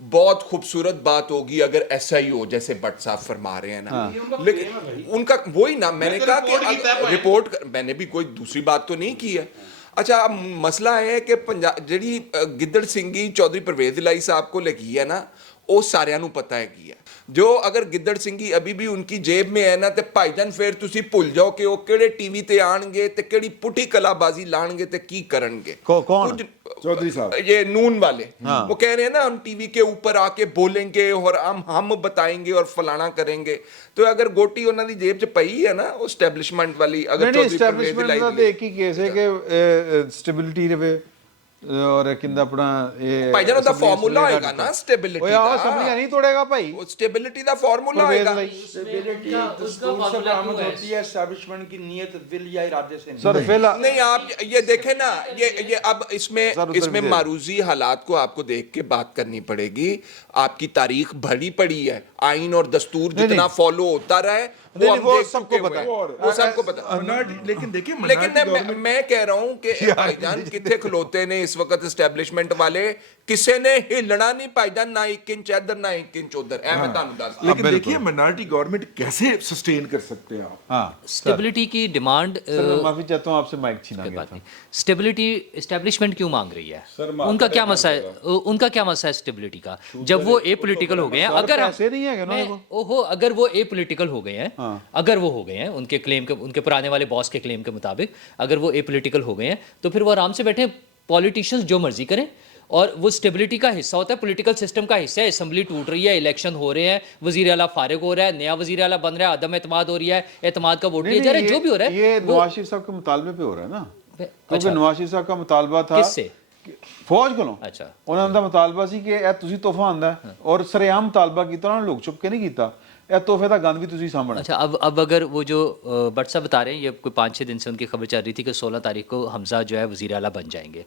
بہت خوبصورت بات ہوگی اگر ایسا ہی ہو جیسے بٹ صاحب فرما رہے ہیں نا. لیکن ان کا وہی نا, میں نے کہا کہ رپورٹ, میں نے بھی کوئی دوسری بات تو نہیں کی ہے. اچھا مسئلہ ہے کہ جڑی گدڑ سنگھی چودھری پرویز الہی صاحب کو لگی ہے نا, وہ سارے نو پتہ ہے کی ہے. جو اگر گدڑ سنگھی ابھی بھی ان کی جیب میں ہے نا, تے بھائی جان پھر تسی بھول جاؤ کہ وہ کیڑے ٹی وی تے آن گے تے کیڑی پٹھی کلا بازی لان گے تے کی کرن گے. کون چودھری صاحب یہ نون والے, وہ کہہ رہے ہیں نا ہم ٹی وی کے اوپر آ کے بولیں گے اور ہم بتائیں گے اور فلانا کریں گے. تو اگر گوٹی انہوں دی جیب چ پئی ہے نا وہ اسٹیبلشمنٹ والی, اگر چودھری پرویز الہی دا ایک ہی کیس ہے کہ اسٹیبلٹی رہے اور کیندا اپنا یہ بھائی جان دا فارمولا ہوئے گا نا اسٹیبلٹی دا, اوہ اسمبلی نہیں توڑے گا بھائی, اسٹیبلٹی دا فارمولا ہوئے گا. اسٹیبلٹی دستور سے برآمد ہوتی ہے اسٹیبلشمنٹ کی نیت دل یا ارادے سے سر فیلا نہیں. آپ یہ دیکھیں نا, یہ اب اس میں معروضی حالات کو آپ کو دیکھ کے بات کرنی پڑے گی. آپ کی تاریخ بھری پڑی ہے, آئین اور دستور جتنا فالو ہوتا رہے وہ سب کو پتا ہے, وہ سب کو پتا. لیکن میں کہہ رہا ہوں کہ بھائی جان کتنے کھلوتے نے اس وقت اسٹیبلشمنٹ والے, کسے نے ہلنا نہیں بھائی جان, نہ 1 انچ ادھر نہ 1 انچ ادھر. اے میں تانوں دس, لیکن دیکھیے منارٹی گورنمنٹ کیسے سسٹین کر سکتے ہیں آپ. ہاں اسٹیبلٹی کی ڈیمانڈ, سر معافی چاہتا ہوں آپ سے مائک چھینا گیا تھا. اسٹیبلٹی اسٹیبلشمنٹ کیوں مانگ رہی ہے, ان کا کیا مسئلہ ہے, ان کا کیا مسئلہ ہے اسٹیبلٹی کا, جب وہ اے پولیٹیکل ہو گئے ہیں. اگر ایسے نہیں ہے نا اوہو اگر وہ اے پولیٹیکل ہو گئے ہیں, اگر وہ ہو گئے ہیں ان کے کلیم کے, ان کے پرانے والے باس کے کلیم کے مطابق, اگر وہ اے پولیٹیکل ہو گئے ہیں تو پھر وہ آرام سے بیٹھے, پولیٹیشینز جو مرضی کریں. اور وہ اسٹیبلٹی کا حصہ ہوتا ہے, پولیٹیکل سسٹم کا حصہ ہے. اسمبلی ٹوٹ رہی ہے, الیکشن ہو رہے ہیں, وزیر اعلیٰ فارغ ہو رہا ہے, نیا وزیر اعلیٰ بن رہا ہے, عدم اعتماد ہو رہی ہے, اعتماد کا ووٹ لیا جا رہا ہے, جو بھی ہو رہا ہے. یہ نواز شریف صاحب کے مطالبے پہ ہو رہا ہے نا, کیونکہ نواز شریف صاحب کا مطالبہ تھا کس سے ਫੌਜ ਕੋਲੋਂ ਅੱਛਾ। ਉਹਨਾਂ ਦਾ ਮੁਤਾਲਬਾ ਸੀ ਕਿ ਇਹ ਤੁਸੀਂ ਤੋਹਫਾ ਆਂਦਾ ਔਰ ਸਰੇਆਮ ਮੁਤਾਲਬਾ ਕੀਤਾ, ਉਹਨਾਂ ਨੇ ਲੁਕ ਛੁਪ ਕੇ ਨਹੀਂ ਕੀਤਾ, ਇਹ ਤੋਹਫੇ ਦਾ ਗੰਦ ਵੀ ਤੁਸੀਂ ਸਾਂਭਣਾ। अच्छा, अब अगर वो जो भट्ट साहब बता रहे हैं, ये कोई 5-6 दिन से उनकी खबर चल रही थी कि 16 तारीख को हमजा जो है वज़ीर आला बन जाएंगे,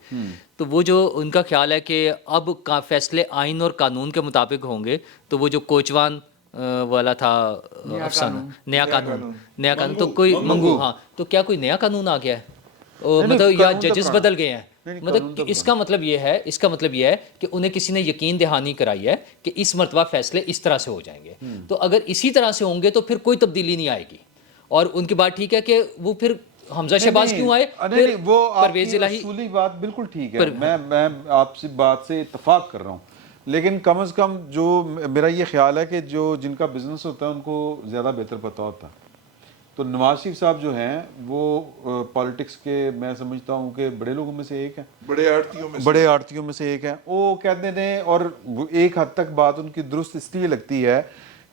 तो वो जो उनका ख्याल है कि अब फैसले आइन और कानून के मुताबिक होंगे, तो वो जो कोचवान वाला था अफसाना, नया कानून तो कोई मंगू, हाँ, तो क्या कोई नया कानून आ गया है? मतलब या जजेस बदल गए हैं? मतलब इसका मतलब ये है कि उन्हें किसी ने यकीन दहानी कराई है कि इस मरतबा फैसले इस तरह से हो जाएंगे, तो अगर इसी तरह से होंगे तो फिर कोई तब्दीली नहीं आएगी। और उनकी बात ठीक है कि वो फिर हमजा शहबाज क्यों आए, नहीं, वो परवेज इलाही असूली बात बिल्कुल ठीक है, मैं आपसे बात से इत्तेफाक कर रहा हूँ, लेकिन कम से कम जो मेरा ये ख्याल है कि जो जिनका बिजनेस होता है उनको ज़्यादा बेहतर पता होता है। तो नवाज शरीफ साहब जो हैं वो पॉलिटिक्स के, मैं समझता हूँ कि बड़े लोगों में से एक हैं, बड़े आड़तियों में से एक हैं। वो कहते हैं, और एक हद तक बात उनकी दुरुस्त इसलिए लगती है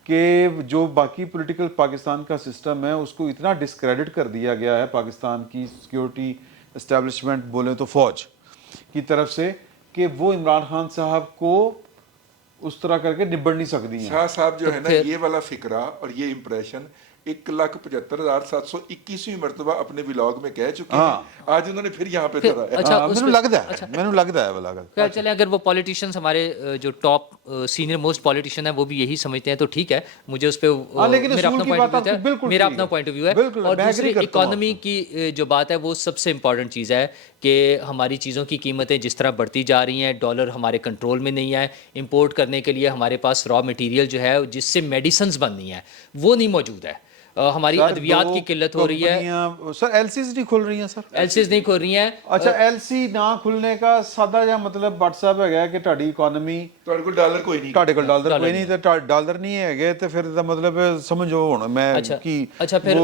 कि जो बाकी पॉलिटिकल पाकिस्तान का सिस्टम है उसको इतना डिस्क्रेडिट कर दिया गया है पाकिस्तान की सिक्योरिटी एस्टेब्लिशमेंट बोलें तो फौज की तरफ से, कि वो इमरान खान साहब को उस तरह करके निबड़ नहीं सकती हैं। शाह साहब जो है ना, ये वाला फिक्रा और ये इंप्रेशन 1,75,721वीं मरतबा अपने व्लॉग में कह चुके हैं, आज उन्होंने फिर यहाँ पे दोहराया। अच्छा, मैंने लगता है वाला खैर चले, अगर वो पॉलिटिशियंस हमारे जो टॉप सीनियर मोस्ट पॉलिटिशियन है वो भी यही समझते हैं तो ठीक है, मुझे उस पर मेरा अपना पॉइंट ऑफ व्यू है। और दूसरी इकोनॉमी की जो बात है वो सबसे इंपॉर्टेंट चीज़ है कि हमारी चीज़ों की कीमतें जिस तरह बढ़ती जा रही हैं, डॉलर हमारे कंट्रोल में नहीं है, इंपोर्ट करने के लिए हमारे पास रॉ मटेरियल जो है जिससे मेडिसिन्स बननी है वो नहीं मौजूद है, हमारी अद्वियात की किल्लत हो रही है। सर एलसीज नहीं खुल रही हैं, सर एलसीज नहीं खुल रही हैं। अच्छा, एलसी ना खुलने का सादा जिहा मतलब WhatsApp है कि ਤੁਹਾਡੀ ਇਕਨੋਮੀ, ਤੁਹਾਡੇ ਕੋਲ ਡਾਲਰ ਕੋਈ ਨਹੀਂ, ਤੁਹਾਡੇ ਕੋਲ ਡਾਲਰ ਕੋਈ ਨਹੀਂ ਤੇ ਡਾਲਰ ਨਹੀਂ ਹੈਗੇ ਤੇ ਫਿਰ ਦਾ ਮਤਲਬ ਸਮਝੋ ਹੁਣ ਮੈਂ ਕੀ। अच्छा, फिर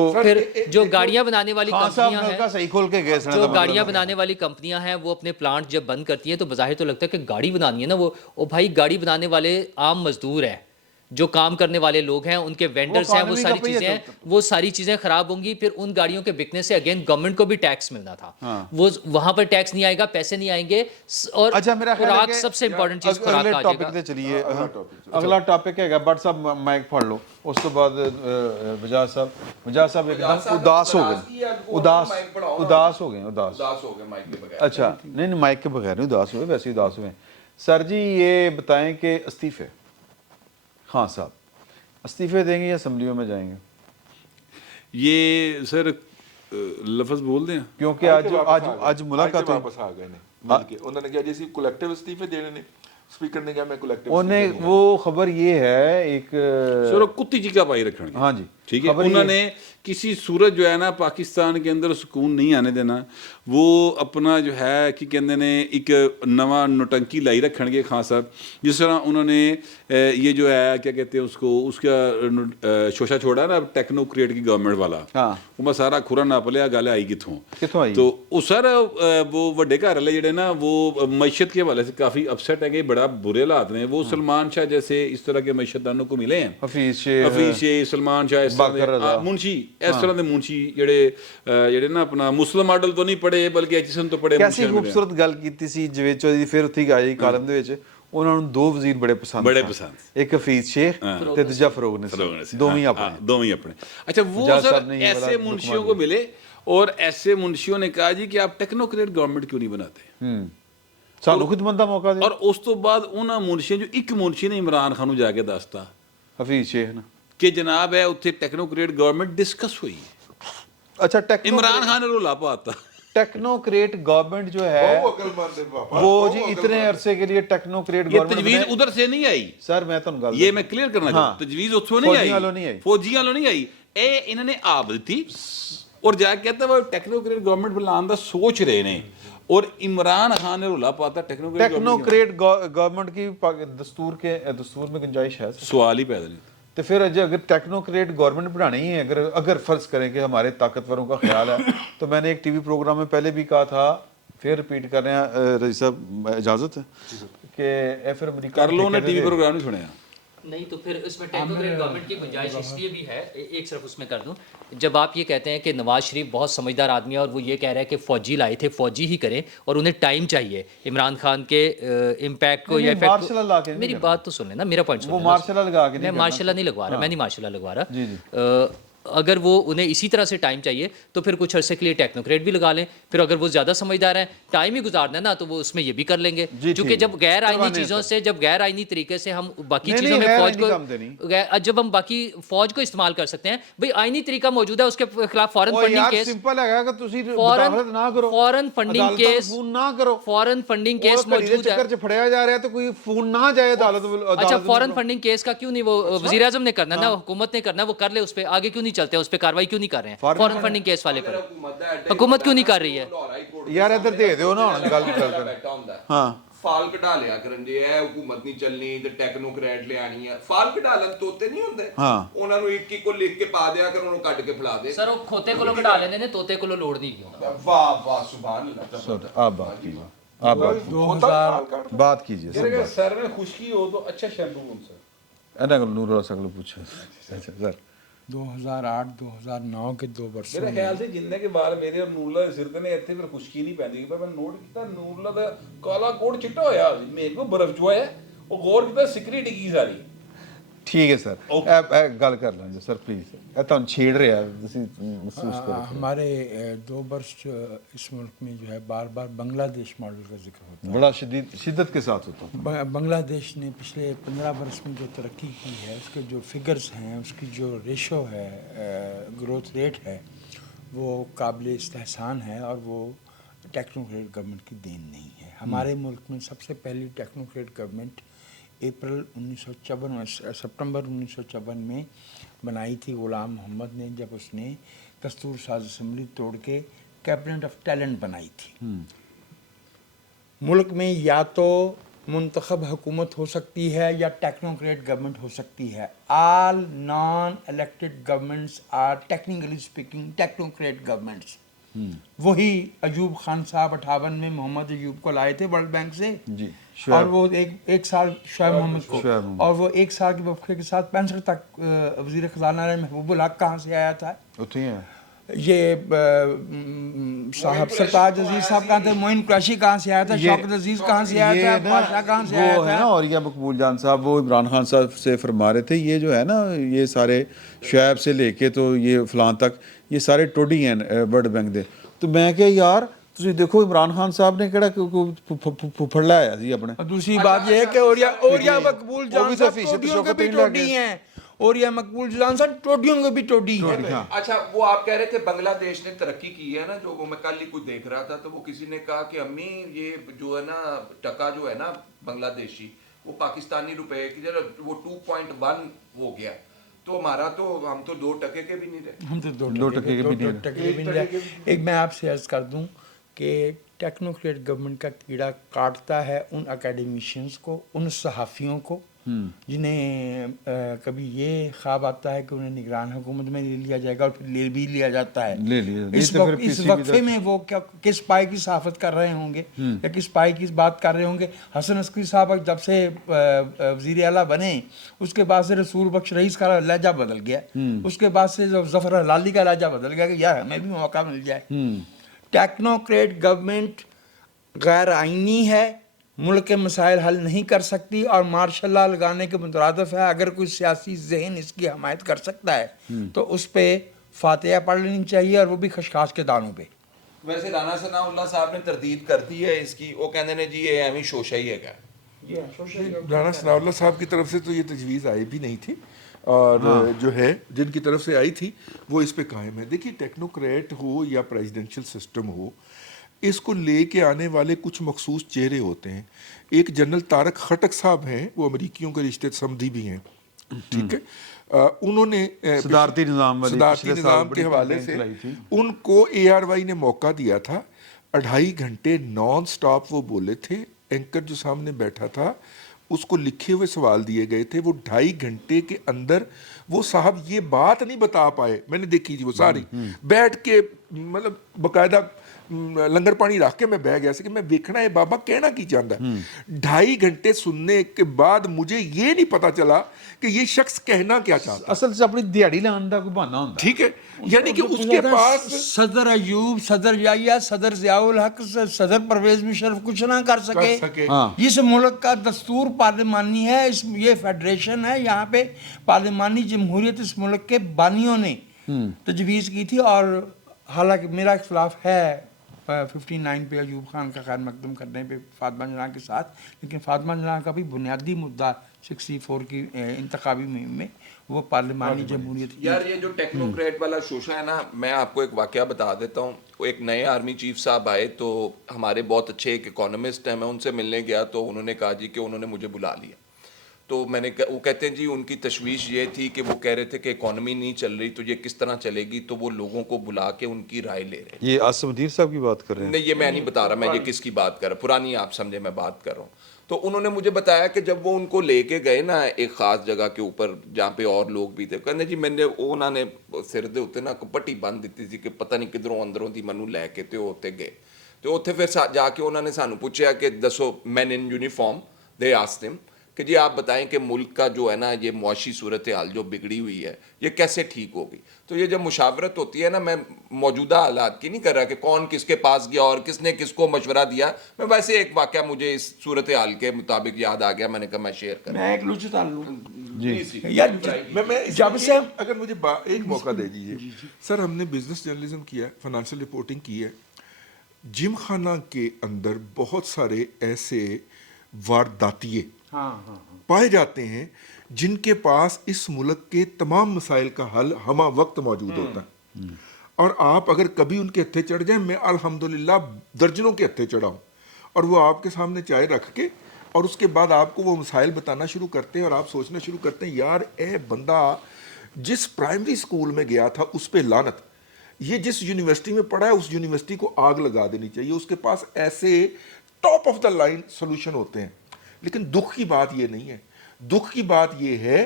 जो गाड़ियां बनाने वाली कंपनियां हैं, सही खोल के गए, जो गाड़ियां बनाने वाली कंपनियां हैं वो अपने प्लांट जब बंद करती हैं तो बज़ाहिर तो लगता है कि गाड़ी बनानी है ना, वो भाई गाड़ी बनाने वाले आम मजदूर हैं, जो काम करने वाले लोग हैं, उनके वेंडर्स हैं, वो सारी चीज़ें हैं, वो सारी चीज़ें ख़राब होंगी। फिर उन गाड़ियों के बिकने से अगेन गवर्नमेंट को भी टैक्स मिलना था, वो वहाँ पर टैक्स नहीं आएगा, पैसे नहीं आएंगे। और अच्छा, मेरा खुराक सबसे इंपॉर्टेंट चीज़ खुराक आ जाएगा। चलिए अगला टॉपिक है बट साहब माइक पढ़ लो, उस तो बाद वजाज साहब एकदम उदास हो गए माइक के बगैर। अच्छा, नहीं माइक के बगैर नहीं उदास हुए, वैसे उदास हुए। सर जी ये बताएं कि इस्तीफे, हाँ साहब इस्तीफे देंगे या असम्बलियों में जाएंगे? ये सर लफ्ज़ बोल दें, क्योंकि आज मुलाकात वापस आ गए ने मिलके, उन्होंने कहा जैसे कलेक्टिव इस्तीफे देने ने, स्पीकर ने कहा मैं कलेक्टिव, उन्हें वो खबर ये है एक सर कुत्ती जी का पाई रखेंगे। हाँ जी, ठीक है, उन्होंने किसी सूरत जो है ना पाकिस्तान के अंदर सुकून नहीं आने देना, वो अपना जो है कि कहते ने एक नवा नोटंकी लाई रखेंगे खान साहब। जिस तरह उन्होंने ये जो है क्या कहते हैं उसको, उसका शोशा छोड़ा ना टेक्नोक्रेट की गवर्नमेंट वाला, वो मैं सारा खुरा नाप लिया, गल आई कितों तो उस सर वो वड्डे घर वाले जेडे ना वो मैशत के हवाले से काफ़ी अपसेट है कि बड़ा बुरे हालात ने। वो सलमान शाह जैसे इस तरह के मैशतदानों को मिले हैं, हफीज शेख, सलमान शाह, मुंशी, इस तरह के मुंशी जेडे ना अपना मुस्लिम मॉडल तो नहीं पढ़े बल्कि एचएसएन तो पढ़े। कैसी खूबसूरत गल कीती सी जवेद चौधरी, फिर उत्थे गई कालम दे विच ਉਹਨਾਂ ਨੂੰ ਦੋ ਵਜ਼ੀਰ ਬੜੇ ਪਸੰਦ, ਇੱਕ ਹਫੀਜ਼ ਸ਼ੇਖ ਤੇ ਦੂਜਾ ਫਰੋਗ ਨੇ, ਦੋਵੇਂ अपने। अच्छा, वो सर ऐसे मुंशियों को मिले और ऐसे मुंशियों ने कहा जी कि आप टेक्नोक्रेट गवर्नमेंट क्यों नहीं बनाते, ਸਾਨੂੰ ਖੁਦਮਤ ਦਾ ਮੌਕਾ ਦਿਓ। और उस तो बाद उन्होंने मुंशियों जो एक मुंशी ने इमरान खान ਨੂੰ ਜਾ ਕੇ ਦੱਸਤਾ ਹਫੀਜ਼ ਸ਼ੇਖ ਨੇ ਕਿ ਜਨਾਬ ਹੈ ਉੱਥੇ टेक्नोक्रेट गवर्नमेंट डिस्कस हुई है। अच्छा, इमरान खान ने रोला पाता टेक्नोक्रेट गवर्नमेंट जो है वो जी इतने अरसे के लिए टेक्नोक्रेट गवर्नमेंट, तजवीज उधर से नहीं आई सर, मैं तो ये मैं क्लियर करना चाहता हूं, तजवीज उत्थों नहीं आई, फौजियों वालों नहीं आई, ए इन्होंने आप दी और जाके कहता वो टेक्नोक्रेट गवर्नमेंट बनाने का सोच रहे ने, और इमरान खान ने रोला पाता टेक्नोक्रेट गवर्नमेंट की दस्तूर में गुंजाइश है? सवाल ही पैदा नहीं। तो फिर अगर टेक्नोक्रेट गवर्नमेंट बनानी ही है, अगर फर्ज करें कि हमारे ताकतवरों का ख्याल है, तो मैंने एक टीवी प्रोग्राम में पहले भी कहा था, फिर रिपीट कर रहे हैं रजी साहब, इजाजत है कि फिर अमेरिका कर लो ने टीवी प्रोग्राम नहीं सुने نہیں تو پھر اس میں ٹیکنوکریٹ گورنمنٹ کی گنجائش اس لیے بھی ہے، ایک صرف اس میں کر دوں، جب آپ یہ کہتے ہیں کہ نواز شریف بہت سمجھدار آدمی ہے اور وہ یہ کہہ رہا ہے کہ فوجی لائے تھے فوجی ہی کریں اور انہیں ٹائم چاہیے عمران خان کے امپیکٹ کو یا افیکٹ کو، میری بات تو سن لیں نا، میرا پوائنٹ سن لیں، مارشل لا لگا کے میں مارشل لا نہیں لگوا رہا، میں نہیں مارشل لا لگوا رہا، اگر وہ انہیں اسی طرح سے ٹائم چاہیے تو پھر کچھ عرصے کے لیے ٹیکنوکریٹ بھی لگا لیں، پھر اگر وہ زیادہ سمجھدار ہیں ٹائم ہی گزارنا ہے نا تو وہ اس میں یہ بھی کر لیں گے، کیونکہ جب غیر آئینی چیزوں سے، جب غیر آئینی طریقے سے ہم باقی چیزوں میں فوج کو، جب ہم باقی فوج کو استعمال کر سکتے ہیں، بھئی آئینی طریقہ موجود ہے، اس کے خلاف فورن فنڈنگ کیس، سمپل ہے کہ تسی مداخلت نہ کرو، فورن فنڈنگ کیس، فون نہ کرو، فورن فنڈنگ کیس موجود ہے، چکر چ پھڑیا جا رہا ہے تو کوئی فون نہ جائے عدالت۔ اچھا فورن فنڈنگ کیس کا کیوں نہیں، وہ وزیر اعظم نے کرنا ہے نا، حکومت نے کرنا ہے، وہ کر لے، اس پہ آگے کیوں نہیں چلتے ہیں، اس پہ کاروائی کیوں نہیں کر رہے ہیں فورن فنڈنگ کیس والے پر، حکومت کیوں نہیں کر رہی ہے؟ یار ادھر دے دیو نا گل کر، ہاں فال کٹا لیا کرن جی، اے حکومت نہیں چلنی تے ٹیکنوکریٹ لے آنی ہے، فال کٹا لن توتے نہیں ہوندے، انہاں نوں ایک کو لکھ کے پا دیا کرن، انہوں کٹ کے پھلا دے، سر وہ کھوتے کو کٹا لیندے نے، توتے کو لوڑ نہیں کیوں؟ واہ واہ سبحان اللہ۔ آپ بات کیجیے، آپ بات کیجیے سر میں خشکی ہو تو اچھا شیمپو کون سا؟ نور اللہ سگلو پوچھو سر۔ 2008-2009 کے 2 برسوں میرے خیال سے جننے کے بال میرے اور نور اللہ سر تے نے اتنے پھر خشکی نہیں پیندی، پر میں نوٹ کیتا نور اللہ دا کالا کوٹ چٹا ہویا، میرے کو برف جو ہے وہ غور کیتا سیکریٹ کی ساری۔ ٹھیک ہے سر، گل کر لیں سر پلیز، اے تانوں چھیڑ رہا ہے محسوس کرو۔ ہمارے 2 برس اس ملک میں جو ہے بار بار بنگلہ دیش ماڈل کا ذکر ہوتا ہے، بڑا شدت کے ساتھ ہوتا ہے۔ بنگلہ دیش نے پچھلے 15 برس میں جو ترقی کی ہے، اس کے جو فگرز ہیں، اس کی جو ریشو ہے، گروتھ ریٹ ہے، وہ قابل استحسان ہے، اور وہ ٹیکنوکریٹ گورنمنٹ کی دین نہیں ہے۔ ہمارے ملک میں سب سے پہلی ٹیکنوکریٹ گورنمنٹ سپٹمبر 1954 میں بنائی تھی غلام محمد نے، جب اس نے دستور ساز اسمبلی توڑ کے کیبنٹ آف ٹیلنٹ بنائی تھی۔ ملک میں یا تو منتخب حکومت ہو سکتی ہے یا ٹیکنوکریٹ گورنمنٹ ہو سکتی ہے۔ All non elected governments are technically speaking technocrat governments. وہی ایوب خان صاحب 58 میں محمد ایوب کو لائے تھے ورلڈ بینک سے، اور وہ ایک سال شعیب محمد کو، اور وہ 1 سال کے وقفے کے ساتھ 65 تک وزیر خزانہ رہے۔ محبوب الحق کہاں سے آیا تھا؟ یہ صاحب سرتاج عزیز صاحب کہاں تھے؟ معین قریشی کہاں سے آیا تھا؟ شوکت عزیز کہاں سے آیا تھا؟ بادشاہ کہاں سے آیا تھا؟ اور یہ مقبول جان صاحب وہ عمران خان صاحب سے فرما رہے تھے، یہ جو ہے نا یہ سارے شعیب سے لے کے تو یہ فلان تک یہ سارے ٹوڈی ہیں ورلڈ بینک دے۔ تو میں کہ یار تسی دیکھو عمران خان صاحب نے کہڑا پھڑ لایا سی اپنے۔ دوسری بات یہ ہے کہ اوریا مقبول جان صاحب ٹوڈیوں کے بھی ٹوڈی ہیں، اوریا مقبول جان صاحب ٹوڈیوں کے بھی ٹوڈی ہیں۔ اچھا وہ آپ کہہ رہے تھے بنگلہ دیش نے ترقی کی ہے نا، جو وہ میں کل ہی کچھ دیکھ رہا تھا، تو وہ کسی نے کہا کہ امی یہ جو ہے نا ٹکا جو ہے نا بنگلہ دیشی وہ پاکستانی روپے کی جگہ وہ 2.1 ہو گیا، تو ہمارا تو ہم تو 2 ٹکے کے بھی نہیں رہے، ہم تو 2 ٹکے کے بھی نہیں رہے۔ ایک میں آپ سے عرض کر دوں کہ ٹیکنوکریٹ گورنمنٹ کا کیڑا کاٹتا ہے ان اکیڈمیشینز کو، ان صحافیوں کو جنہیں کبھی یہ خواب آتا ہے کہ انہیں نگران حکومت میں لے لیا جائے گا، اور پھر لے بھی لیا جاتا ہے۔ اس وقفے میں وہ کس پائے کی صحافت کر رہے ہوں گے یا کس پائے کی بات کر رہے ہوں گے؟ حسن عسکری صاحب جب سے وزیر اعلیٰ بنے اس کے بعد سے رسول بخش رئیس کا لہجہ بدل گیا، اس کے بعد سے ظفر ہلالی کا لہجہ بدل گیا کہ یار ہمیں بھی موقع مل جائے۔ ٹیکنوکریٹ گورنمنٹ غیر آئینی ہے، ملک کے مسائل حل نہیں کر سکتی، اور مارشل لا لگانے کے مترادف ہے۔ اگر کوئی سیاسی ذہن اس کی حمایت کر سکتا ہے تو اس پہ فاتحہ پڑھ لینی چاہیے، اور وہ بھی خشخاش کے دانوں پہ۔ ویسے رانا ثناء اللہ صاحب نے تردید کرتی ہے اس کی، وہ کہتے ہیں جی یہ ایویں شوشہ ہی ہے گا۔ رانا ثناء اللہ صاحب کی طرف سے تو یہ تجویز آئی بھی نہیں تھی، اور جو ہے جن کی طرف سے آئی تھی وہ اس پہ قائم ہے۔ دیکھیے ٹیکنوکریٹ ہو یا پریزیڈنشل سسٹم ہو، اس کو لے کے آنے والے کچھ مخصوص چہرے ہوتے ہیں۔ ایک جنرل طارق خٹک صاحب ہیں، وہ امریکیوں کے رشتے سمدھی بھی ہیں، ٹھیک ہے، انہوں نے صدارتی نظام کے حوالے سے ان کو اے آر وائی نے موقع دیا تھا، 2.5 گھنٹے نان سٹاپ وہ بولے تھے۔ اینکر جو سامنے بیٹھا تھا اس کو لکھے ہوئے سوال دیے گئے تھے، وہ 2.5 گھنٹے کے اندر وہ صاحب یہ بات نہیں بتا پائے، میں نے دیکھی تھی وہ ساری بیٹھ کے، مطلب باقاعدہ लंगर पानी रख के मैं बह गया कि मैं देखना है बाबा कहना की चाहता है। 2.5 घंटे सुनने के बाद मुझे ये नहीं पता चला कि ये शख्स कहना क्या चाहता है। ਅਸਲ 'ਚ ਆਪਣੀ ਦਿਹਾੜੀ ਲਾਉਣ ਦਾ ਕੋਈ ਬਹਾਨਾ ਹੁੰਦਾ। ठीक है, यानी कि उसके पास सदर अयूब, सदर याहिया, सदर ज़ियाउल हक, सदर परवेज मुशर्रफ कुछ ना कर सके। हाँ। इस मुल्क का दस्तूर पार्लिमानी है, ये फेडरेशन है, यहाँ पे पार्लिमानी जमहूरियत इस मुल्क के बानियों ने तजवीज़ की थी। और हालांकि मेरा इख्तलाफ है 59 पे अयूब खान का खैर मकदम करने पे फातिमा जना के साथ, लेकिन फातिमा जना का भी बुनियादी मुद्दा 64 की इंतखाबी मुहिम में वो पार्लिमानी जमहूरियत की। यार ये जो टेक्नोक्रेट वाला शोशा है ना, मैं आपको एक वाकया बता देता हूँ। एक नए आर्मी चीफ साहब आए तो हमारे बहुत अच्छे एक इकोनॉमिस्ट हैं, मैं उनसे मिलने गया तो उन्होंने कहा जी कि उन्होंने मुझे बुला लिया। तो वो कहते हैं जी उनकी तशवीश ये थी कि वो कह रहे थे कि इकोनॉमी नहीं चल रही तो ये किस तरह चलेगी, तो वो लोगों को बुला के उनकी राय ले रहे हैं। ये आसिम मदीर साहब की बात कर रहे हैं? नहीं, ये मैं नहीं बता रहा, मैं ये किसकी बात कर रहा, पुरानी आप समझे मैं बात कर रहा हूँ। तो उन्होंने मुझे बताया कि जब वो उनको लेके गए ना एक ख़ास जगह के ऊपर जहाँ पे और लोग भी थे, कहते जी मैंने उन्होंने सिर दे उत्ते ना पट्टी बन दी थी कि पता नहीं किधरों अंदरों दी मनु लैके तो उत्ते गए। तो उत्थे फिर जाके उन्होंने सानू पूछा कि दसो man in uniform, they asked him कि जी आप बताएं कि मुल्क का जो है ना ये मुआशी सूरत हाल जो बिगड़ी हुई है ये कैसे ठीक होगी। तो ये जब मुशावरत होती है ना, मैं मौजूदा हालात की नहीं कर रहा कि कौन किसके पास गया और किसने किसको मशवरा दिया, मैं वैसे एक वाकया मुझे इस सूरत हाल के मुताबिक याद आ गया, मैंने कहा मैं शेयर करूं। मैं एक लुचता जी यार मैं जब से अगर मुझे एक मौका दे दीजिए सर, हमने बिजनेस जर्नलिज्म किया है, फाइनेंशियल रिपोर्टिंग की है। जिम खाना के अंदर बहुत सारे ऐसे वारदातिये पाए जाते हैं जिनके पास इस मुल्क के तमाम मसाइल का हल हमा वक्त मौजूद होता है। और आप अगर कभी उनके हत्थे चढ़ जाएं, मैं अल्हम्दुलिल्लाह दर्जनों के हत्थे चढ़ा हूँ, और वो आपके सामने चाय रख के और उसके बाद आपको वो मसाइल बताना शुरू करते हैं और आप सोचना शुरू करते हैं यार ए बंदा जिस प्राइमरी स्कूल में गया था उस पे लानत, ये जिस यूनिवर्सिटी में पढ़ा है उस यूनिवर्सिटी को आग लगा देनी चाहिए। उसके पास ऐसे top of the line solution होते हैं। लेकिन दुख की बात ये नहीं है, दुख की बात ये है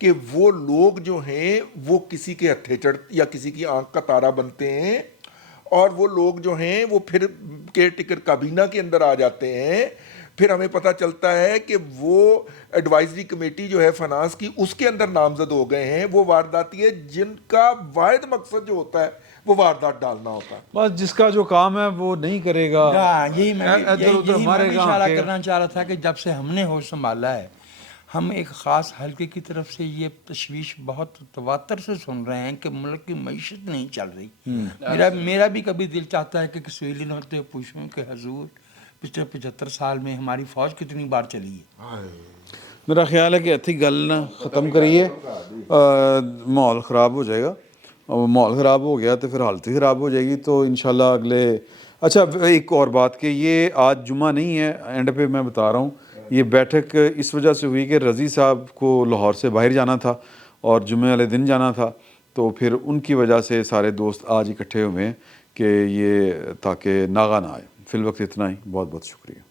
कि वो लोग जो हैं वो किसी के हत्थे चढ़ या किसी की आंख का तारा बनते हैं, और वो लोग जो हैं वो फिर केयर टेकर काबीना के अंदर आ जाते हैं। फिर हमें पता चलता है कि वो एडवाइजरी कमेटी जो है फाइनेंस की उसके अंदर नामजद हो गए हैं वो वारदाती है जिनका वाहिद मकसद जो होता है वो वारदात डालना होता है। बस जिसका जो काम है वो नहीं करेगा। यही मैं मारेगा इशारा करना चाह रहा था कि जब से हमने होश संभाला है हम एक ख़ास हल्के की तरफ से ये तशवीश बहुत तवातर से सुन रहे हैं कि मुल्क की मईशत नहीं चल रही। मेरा भी कभी दिल चाहता है कि किसी वली होते हुए पूछूं कि हजूर पिछले 75 साल में हमारी फ़ौज कितनी बार चली है। मेरा ख्याल है कि अच्छी गल ना ख़त्म करिए, माहौल ख़राब हो जाएगा, और माहौल ख़राब हो गया तो फिर हालत ही ख़राब हो जाएगी। तो इंशाल्लाह अगले अच्छा एक और बात कि ये आज जुमा नहीं है, एंड पे मैं बता रहा हूँ ये बैठक इस वजह से हुई कि रज़ी साहब को लाहौर से बाहर जाना था और जुमे वाले दिन जाना था, तो फिर उनकी वजह से सारे दोस्त आज इकट्ठे हुए हैं कि ये ताकि नागा ना आए। फिल वक्त इतना ही, बहुत बहुत शुक्रिया।